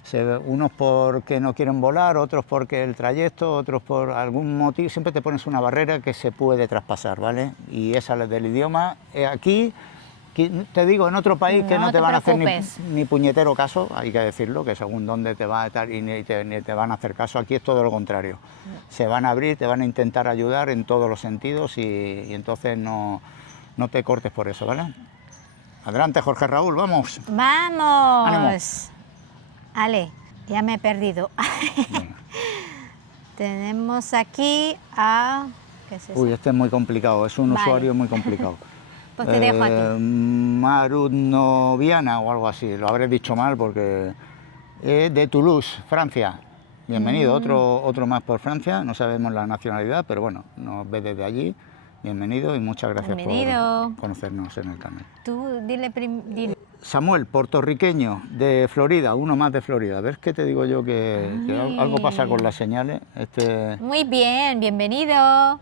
Sí. unos porque no quieren volar, otros porque el trayecto, otros por algún motivo. Siempre te pones una barrera que se puede traspasar, ¿vale? Y esa es la del idioma. Aquí, te digo, en otro país que No no te te van a hacer preocupes. ni puñetero caso, hay que decirlo, que según dónde te va a estar y ni te van a hacer caso. Aquí es todo lo contrario. Se van a abrir, te van a intentar ayudar en todos los sentidos y entonces no te cortes por eso, ¿vale? Adelante, Jorge Raúl, vamos. ¡Vamos! Ale, ya me he perdido. Tenemos aquí a... ¿Qué es eso? Uy, este es muy complicado, es un Vale. usuario muy complicado. Pues te dejo a ti. Marudnoviana o algo así, lo habré dicho mal porque es de Toulouse, Francia. Bienvenido, otro más por Francia, no sabemos la nacionalidad, pero bueno, nos ve desde allí. Bienvenido y muchas gracias Bienvenido. por conocernos en el canal. Tú dile... Samuel, puertorriqueño de Florida, uno más de Florida. ¿Ves qué te digo yo que algo pasa con las señales? Muy bien, bienvenido.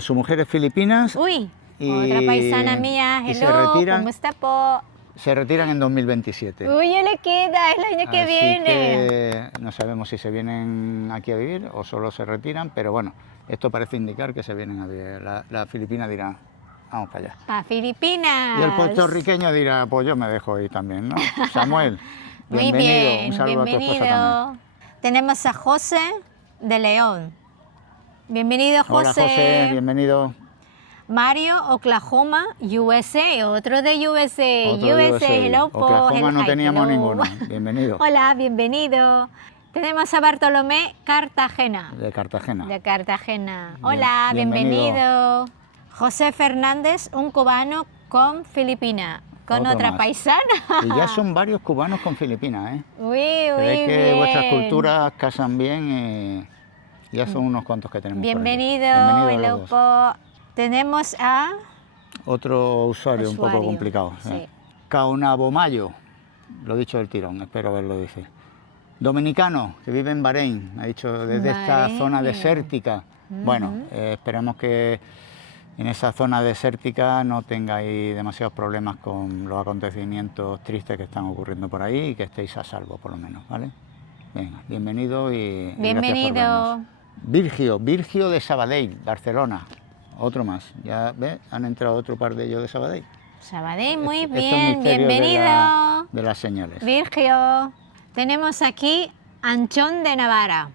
Su mujer es filipina Uy, y otra paisana mía. y se Hello, retiran. ¿cómo está po? Se retiran en 2027. Uy, ya le queda, es el año que Así viene. que no sabemos si se vienen aquí a vivir o solo se retiran, pero bueno, esto parece indicar que se vienen a vivir. La filipina dirá, vamos para allá. Para Filipinas. Y el puertorriqueño dirá, pues yo me dejo ir también, ¿no? Samuel, Muy bienvenido. bien, Un saludo a tu esposa también. bienvenido. Tenemos a José de León. Bienvenido, Hola José. José, bienvenido. Mario, Oklahoma, USA, otro de USA. Otro de USA, USA. hello, po, Oklahoma no hi, teníamos hello. ninguno. Bienvenido. Hola, bienvenido. Tenemos a Bartolomé, Cartagena. De Cartagena. De Cartagena. Bien, Hola, bienvenido. bienvenido. José Fernández, un cubano con Filipina, con Otro otra más. paisana. Y ya son varios cubanos con Filipinas, ¿eh? Uy, Se uy, ve que bien. vuestras culturas casan bien y ya son unos cuantos que tenemos por aquí. Bienvenido, Bienvenidos hello, los dos. po. Tenemos a Otro usuario un poco Usuario, complicado. sí. Caunabomayo, lo he dicho del tirón, espero haberlo dice. Dominicano, que vive en Bahrein, me ha dicho desde esta Bahrein. zona desértica. Bueno, esperemos que en esa zona desértica no tengáis demasiados problemas con los acontecimientos tristes que están ocurriendo por ahí y que estéis a salvo, por lo menos, ¿vale? Venga, bienvenido y gracias por bienvenido. vernos. Virgio de Sabadell, Barcelona. Otro más. Ya ves, han entrado otro par de ellos de Sabadell. Sabadell, muy Estos bien, misterios bienvenido. de las señales. Virgio. Tenemos aquí Anchón de Navarra.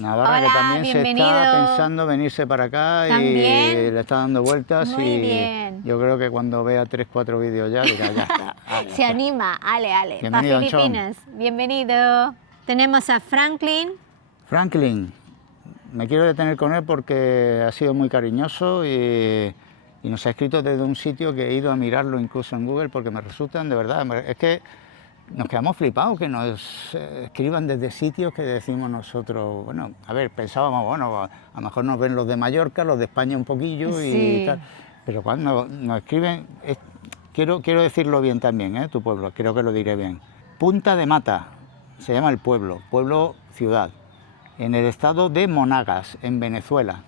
Navarra, Hola, que también bienvenido. se está pensando venirse para acá y ¿También? le está dando vueltas. Muy y bien. yo creo que cuando vea 3, 4 vídeos ya dirá, ya está. ya Se está. anima, ale, ale. Para Bienvenido, Anchón. Filipinas. Bienvenido. Tenemos a Franklin. Franklin, me quiero detener con él porque ha sido muy cariñoso y nos ha escrito desde un sitio que he ido a mirarlo incluso en Google porque me resultan, de verdad, es que nos quedamos flipados que nos escriban desde sitios que decimos nosotros, bueno, a ver, pensábamos, bueno, a lo mejor nos ven los de Mallorca, los de España un poquillo Sí. y tal, pero cuando nos escriben, quiero decirlo bien también, tu pueblo, creo que lo diré bien. Punta de Mata, se llama el pueblo ciudad, en el estado de Monagas, en Venezuela.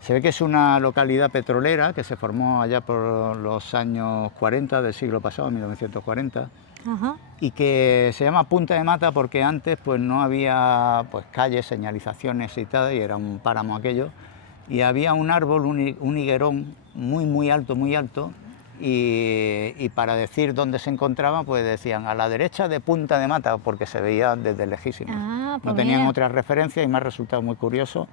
Se ve que es una localidad petrolera que se formó allá por los años 40 del siglo pasado, 1940, Ajá. y que se llama Punta de Mata porque antes pues no había pues calles, señalizaciones y tal, y era un páramo aquello, y había un árbol, un higuerón muy alto, y para decir dónde se encontraba pues decían a la derecha de Punta de Mata porque se veía desde lejísimo. Ah, pues No tenían mira. otras referencias y me ha resultado muy curioso.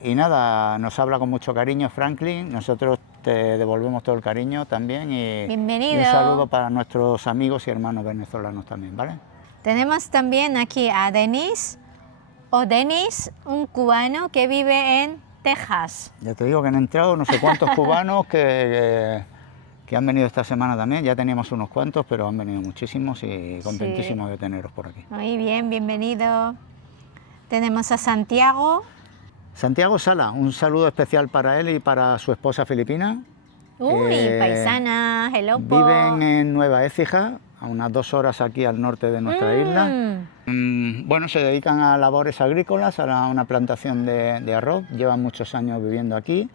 Y nada, nos habla con mucho cariño Franklin, nosotros te devolvemos todo el cariño también y Bienvenido. un saludo para nuestros amigos y hermanos venezolanos también, ¿vale? Tenemos también aquí a Denis, un cubano que vive en Texas. Ya te digo que han entrado no sé cuántos cubanos que han venido esta semana también, ya teníamos unos cuantos, pero han venido muchísimos y contentísimos de teneros por aquí. Muy bien, bienvenido. Tenemos a Santiago. Santiago Sala, un saludo especial para él y para su esposa filipina. Uy, paisana, hello, po. Viven en Nueva Écija, a unas 2 horas aquí al norte de nuestra isla. Bueno, se dedican a labores agrícolas, a una plantación de arroz, llevan muchos años viviendo aquí.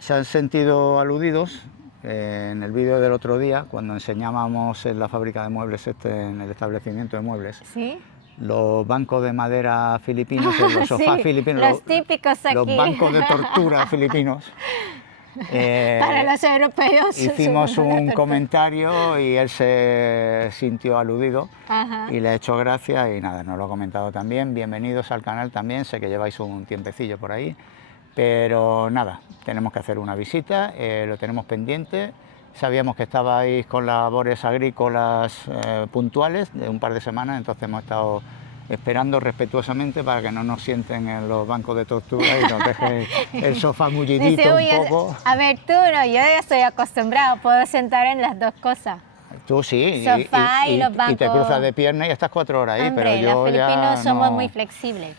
Se han sentido aludidos en el vídeo del otro día, cuando enseñábamos en la fábrica de muebles, en el establecimiento de muebles, Sí. los bancos de madera filipinos, los sofás Sí, filipinos, los típicos aquí. los bancos de tortura filipinos. Para los europeos. Hicimos son para un tortura. comentario y él se sintió aludido Ajá. y le he hecho gracia y nada, nos lo ha comentado también. Bienvenidos al canal también, sé que lleváis un tiempecillo por ahí, pero nada, tenemos que hacer una visita, lo tenemos pendiente. Sabíamos que estabais con labores agrícolas puntuales de un par de semanas, entonces hemos estado esperando respetuosamente para que no nos sienten en los bancos de tortura y nos dejen el sofá mullidito Dice, "Uy, un poco". a ver, tú no, yo ya estoy acostumbrado, puedo sentar en las dos cosas. Tú sí, Sofá y los y te bancos. cruzas de pierna y estás 4 horas ahí, Hombre, pero los yo ya filipinos somos no. muy flexibles.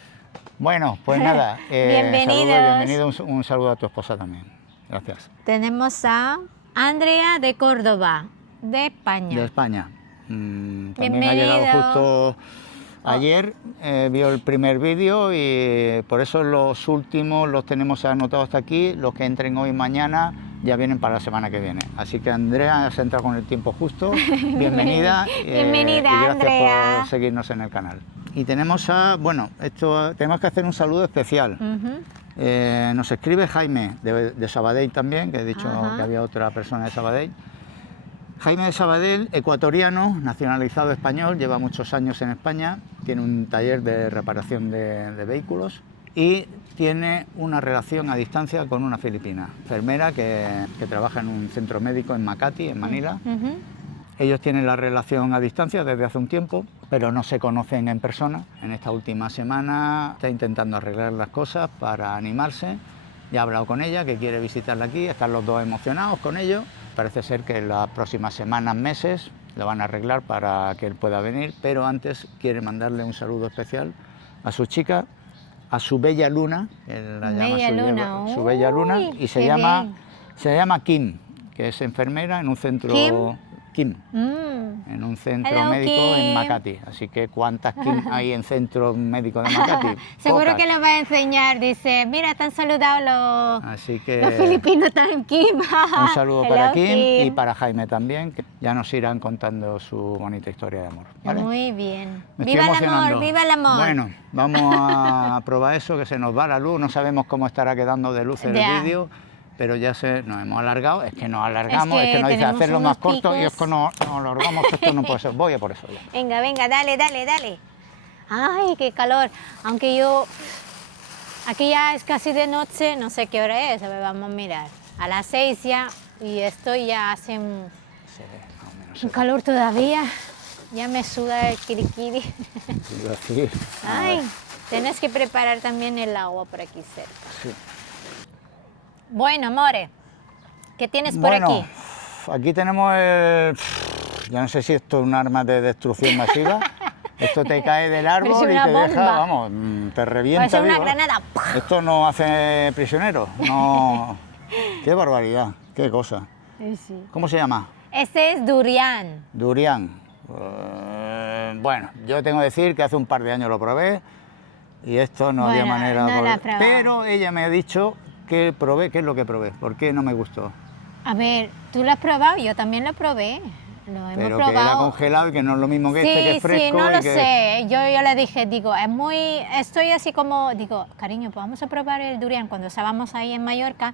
Bueno, pues nada, Bienvenidos. bienvenido, un saludo a tu esposa también. Gracias. Tenemos a Andrea de Córdoba, de España. De España. También ha llegado Bienvenido. justo ayer, vio el primer vídeo y por eso los últimos los tenemos anotados hasta aquí. Los que entren hoy y mañana ya vienen para la semana que viene. Así que Andrea se entra con el tiempo justo. Bienvenida. Bienvenida, y gracias Andrea. por seguirnos en el canal. Y tenemos tenemos que hacer un saludo especial. Nos escribe Jaime de Sabadell también, que he dicho Ajá. que había otra persona de Sabadell. Jaime de Sabadell, ecuatoriano, nacionalizado español, lleva muchos años en España, tiene un taller de reparación de vehículos y tiene una relación a distancia con una filipina, enfermera que trabaja en un centro médico en Makati, en Manila. Ellos tienen la relación a distancia desde hace un tiempo, pero no se conocen en persona. En esta última semana está intentando arreglar las cosas para animarse. Ya ha hablado con ella, que quiere visitarla aquí, están los dos emocionados con ello. Parece ser que en las próximas semanas, meses, lo van a arreglar para que él pueda venir, pero antes quiere mandarle un saludo especial a su chica, a su bella luna, él la llama Bella luna. su bella luna, Uy, y qué bien. se llama Kim, que es enfermera en un centro... Kim, en un centro Hello, médico en Kim. Makati. Así que ¿cuántas Kim hay en centros médicos de Makati? Seguro Pocas. que lo va a enseñar, dice, mira, te han saludado Así que los filipinos también, Kim. un saludo para Hello, Kim y para Jaime también, que ya nos irán contando su bonita historia de amor. ¿vale? Muy bien. Me ¡Viva estoy el amor! emocionando. ¡Viva el amor! Bueno, vamos a probar eso, que se nos va la luz, no sabemos cómo estará quedando de luz el Ya. vídeo, pero ya nos hemos alargado, es que nos alargamos, es que nos dice tenemos hacerlo unos más corto y es picos. que no alargamos, esto no puede ser, voy a por eso ya. Venga, venga, dale, dale, dale. ¡Ay, qué calor! Aunque aquí ya es casi de noche, no sé qué hora es, a ver, vamos a mirar. A las 6 ya, y esto ya hace un calor todavía. Ya me suda el kirikiri. Iba a decir, a Ay, ver, tienes que preparar también el agua por aquí cerca. sí. Bueno, amore, ¿qué tienes por Bueno, aquí? aquí tenemos ya no sé si esto es un arma de destrucción masiva. Esto te cae del árbol Parece y una te deja, bomba. vamos, te revienta Parece una vivo. granada. Esto no hace prisioneros, no. Qué barbaridad, qué cosa. ¿Cómo se llama? Este es durian. Durian. Bueno, yo tengo que decir que hace un par de años lo probé y esto no había Bueno, manera no de lo he probar. probado. Pero ella me ha dicho que probé, ¿qué es lo que probé? ¿Por qué no me gustó? A ver, ¿tú lo has probado? Yo también lo probé. Lo hemos Pero probado. que era congelado y que no es lo mismo que este, que es fresco. Sí, no y lo que... sé. Yo le dije, digo, estoy así como, digo, cariño, pues vamos a probar el durian. Cuando estábamos ahí en Mallorca,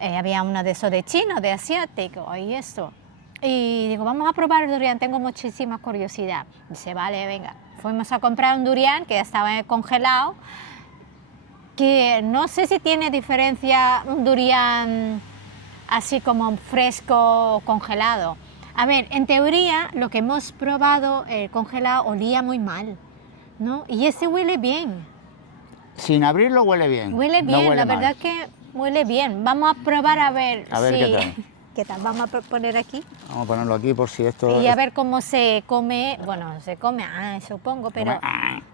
había uno de esos de chino, de asiático, y esto. Y digo, vamos a probar el durian, tengo muchísima curiosidad. Dice, vale, venga. Fuimos a comprar un durian que ya estaba congelado, que no sé si tiene diferencia un durian así como fresco o congelado. A ver, en teoría lo que hemos probado, el congelado, olía muy mal, ¿no? Y este huele bien. Sin abrirlo huele bien. Huele no bien, huele la mal. verdad que huele bien. Vamos a probar a ver, A ver si... qué tal. ¿Qué tal? Vamos a poner aquí. Vamos a ponerlo aquí por si esto... Y a ver cómo se come. Bueno, se come, supongo, pero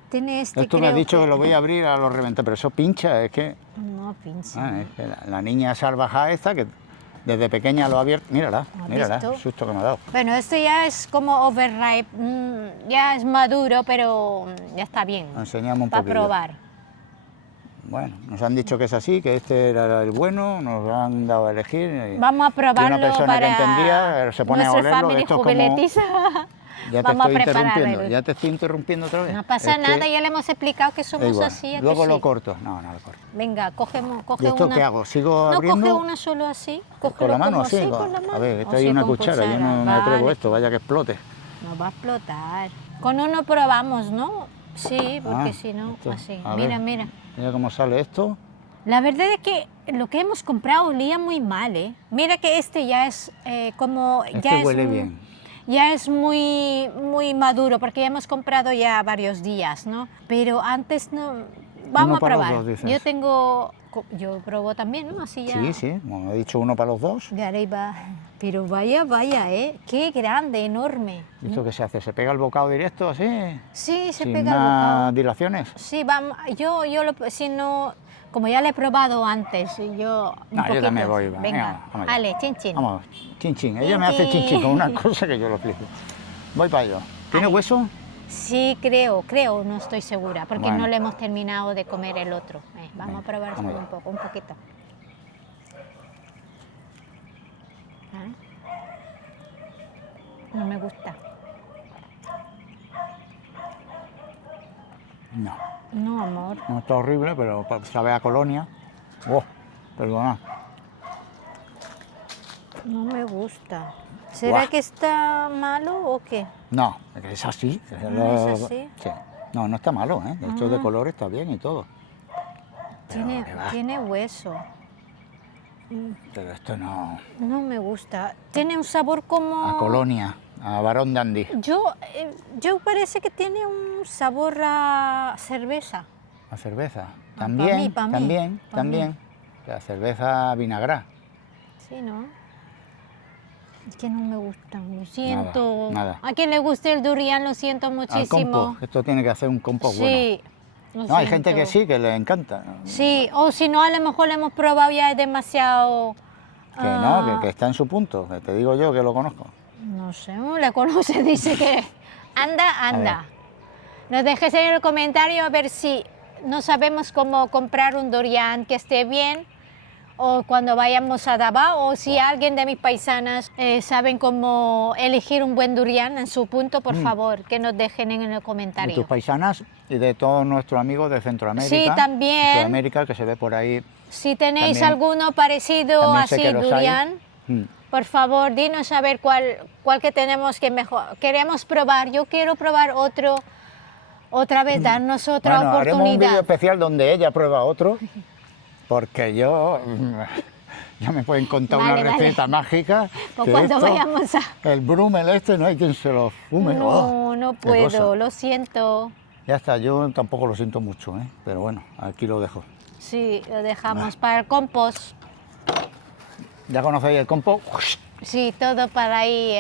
tiene este, Esto me has creo dicho que lo voy a abrir a los reventar, pero eso pincha, es que... No, pincha. es que la niña salvaje esta que desde pequeña lo ha abierto... Mírala, ¿Has mírala, visto? el susto que me ha dado. Bueno, esto ya es como overripe, ya es maduro, pero ya está bien. Lo enseñamos un para poquillo. probar. Bueno, nos han dicho que es así, que este era el bueno, nos lo han dado a elegir. Y Vamos a probarlo una persona para que entendía se pone a nuestra olerlo, familia esto es como... jubiletis. Ya te Vamos a estoy preparar interrumpiendo, el- ya te estoy interrumpiendo otra vez. No pasa Es que nada, ya le hemos explicado que da somos igual. así. ¿a que Luego lo sí? corto. No, no lo corto. Venga, coge ¿Y esto una. qué hago? ¿Sigo No, abriendo? coge una solo así. ¿Con Cógelo la mano como así? así, con la mano. A ver, esta O hay sí, una con cuchara, yo no me vale. atrevo a esto, vaya que explote. No va a explotar. Con uno probamos, ¿no? Sí, porque Ah, si no, esto, así. a Mira, ver. mira. Mira cómo sale esto. La verdad es que lo que hemos comprado olía muy mal, ¿eh? Mira que este ya es como... Este ya huele es, bien. Ya es muy, muy maduro, porque ya hemos comprado ya varios días, ¿no? Pero antes no... Vamos Uno a para los probar. dos, dices. Yo tengo... Yo probo también, ¿no? Así ya... Sí, sí, como he dicho, uno para los dos. De arriba. Pero vaya, vaya, ¿eh? Qué grande, enorme. ¿Y esto qué se hace? ¿Se pega el bocado directo así? Sí, se sin pega el más bocado. dilaciones? Sí, vamos, si no, como ya le he probado antes, yo un No, yo poquito. también voy, va. Venga, Vamos allá. ale, chin chin. Vamos, chin chin. Ella Chin, me hace chin chin chin. con una cosa que yo lo flipo. Voy para ello. ¿Tiene Ale. hueso? Sí, creo, no estoy segura, porque Bueno. no le hemos terminado de comer el otro. Vamos Venga, a probar vamos solo allá. un poquito. No me gusta. No, No, amor. no está horrible, pero sabe a colonia. Oh, perdona. No me gusta. ¿Será Buah. que está malo o qué? No, es así. ¿es así? Sí. No, no está malo, ¿eh? De hecho, de color está bien y todo. Pero Tiene, que va. tiene hueso. Pero esto no... No me gusta. Tiene un sabor como... A colonia, a Barón Dandy. Yo parece que tiene un sabor a cerveza. A cerveza. pa' También, mí, pa' mí, también, pa' también. La cerveza vinagrá. Sí, ¿no? Es que no me gusta, lo siento. nada. A quien le guste el durian, lo siento Al muchísimo. compost. Esto tiene que hacer un compost bueno. Sí. lo No, hay gente siento. que sí, que le encanta. Sí, o si no, a lo mejor lo hemos probado ya es demasiado... Que no, que está en su punto. Que te digo yo que lo conozco. No sé, uno le conoce, dice que anda. Nos dejes en el comentario a ver si no sabemos cómo comprar un durian que esté bien o cuando vayamos a Davao, o si alguien de mis paisanas saben cómo elegir un buen durian en su punto, por favor, que nos dejen en el De tus comentario. paisanas y de todos nuestros amigos de Centroamérica. Sí, también. Sudamérica, que se ve por ahí. Si tenéis También- alguno parecido también sé así, que los hay. durian, Mm. por favor, dinos a ver cuál que tenemos que mejor. Queremos probar, yo quiero probar otro, otra vez, darnos otra Bueno, haremos un vídeo oportunidad. especial donde ella prueba otro, porque yo... Ya me pueden contar Vale, una vale. receta mágica. Pues que cuando esto, vayamos a... El Brumel este no hay quien se lo fume. No, no qué cosa. puedo, lo siento. Ya está, yo tampoco lo siento mucho, ¿eh? Pero bueno, aquí lo dejo. Sí, lo dejamos para el compost. ¿Ya conocéis el compost? Sí, todo para ahí.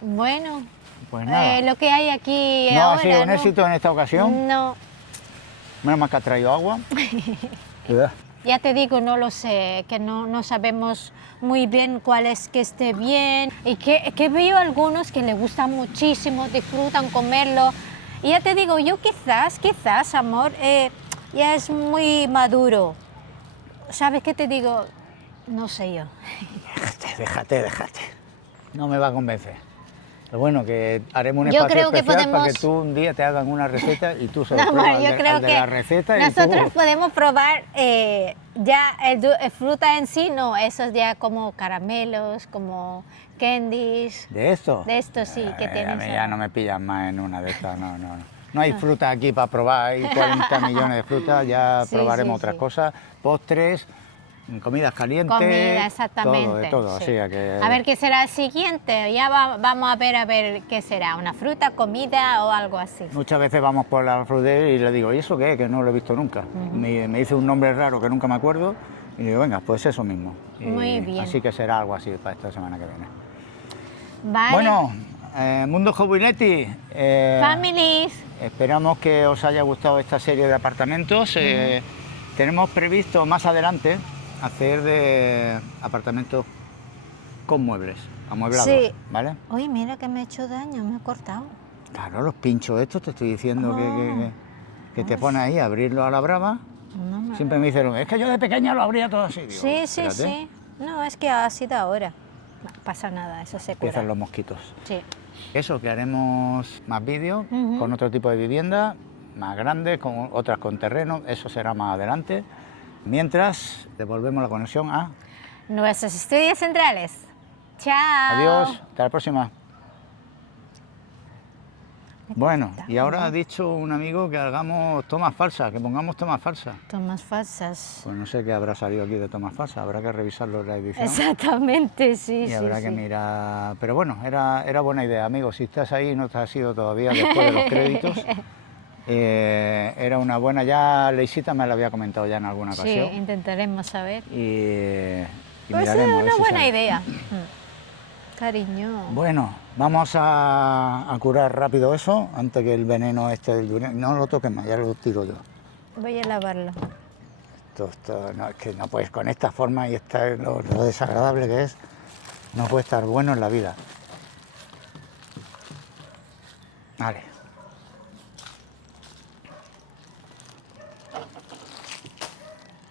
Bueno, Pues nada. lo que hay aquí No ha ahora, sido un ¿no? éxito en esta ocasión. No, Menos mal que ha traído agua. Ya. ya te digo, no lo sé, que no sabemos muy bien cuál es que esté bien. Y que veo algunos que les gusta muchísimo, disfrutan comerlo. Y ya te digo, yo quizás, amor, ya es muy maduro. ¿Sabes qué te digo? No sé yo. Déjate. No me va a convencer. Pero bueno, que haremos un Yo espacio creo que especial para que podemos- tú un día te hagan una receta y tú se No, lo amor, pruebas yo al de- creo al de que la receta y nosotros tú... podemos probar ya el fruta en sí, no, esos ya como caramelos, como candies. ¿De esto? De esto sí, que A tienes mí ahí. ya no me pillan más en una de estas, no. No hay fruta aquí para probar, hay 40 millones de frutas, ya Sí, probaremos sí, otras sí. cosas, postres, comidas calientes, Comida, exactamente. todo, de todo, sí. así que... A ver qué será el siguiente, ya vamos a ver qué será, una fruta, comida o algo así. Muchas veces vamos por la frutería y le digo, ¿y eso qué es? Que no lo he visto nunca. Me dice un nombre raro que nunca me acuerdo y digo, venga, pues eso mismo. Y Muy bien. Así que será algo así para esta semana que viene. Vale. Bueno, Mundo Jubiletti, Families. esperamos que os haya gustado esta serie de apartamentos. Tenemos previsto más adelante hacer de apartamentos con muebles, amueblados, Sí. ¿vale? Oye, mira que me he hecho daño, me he cortado. Claro, los pinchos estos, te estoy diciendo que te pones ahí a abrirlo a la brava. No me- Siempre me dijeron, es que yo de pequeña lo abría todo así. Digo, Sí, espérate, sí. No, es que ha sido ahora. No pasa nada, eso se cura. Empiezan los mosquitos. Sí. Eso, que haremos más vídeos Ujú. con otro tipo de vivienda, más grandes, con otras con terreno, eso será más adelante. Mientras, devolvemos la conexión a... Nuestros estudios centrales. Chao. Adiós, hasta la próxima. Bueno, y ahora ha dicho un amigo que hagamos tomas falsas, que pongamos tomas falsas. Tomas falsas. Pues no sé qué habrá salido aquí de tomas falsas, habrá que revisarlo en la edición. Exactamente, sí, Y sí. habrá que sí. mirar... Pero bueno, era buena idea, amigo. Si estás ahí y no te has ido todavía después de los créditos, era una buena... Ya Leisita me lo había comentado ya en alguna Sí, ocasión. intentaremos saber. Y Pues es miraremos a ver una si buena sale. idea. Cariño. Bueno, vamos a curar rápido eso, antes que el veneno este del durian... No lo toques más, ya lo tiro yo. Voy a lavarlo. Esto no, es que no puedes, con esta forma y lo desagradable que es, no puede estar bueno en la vida. Vale.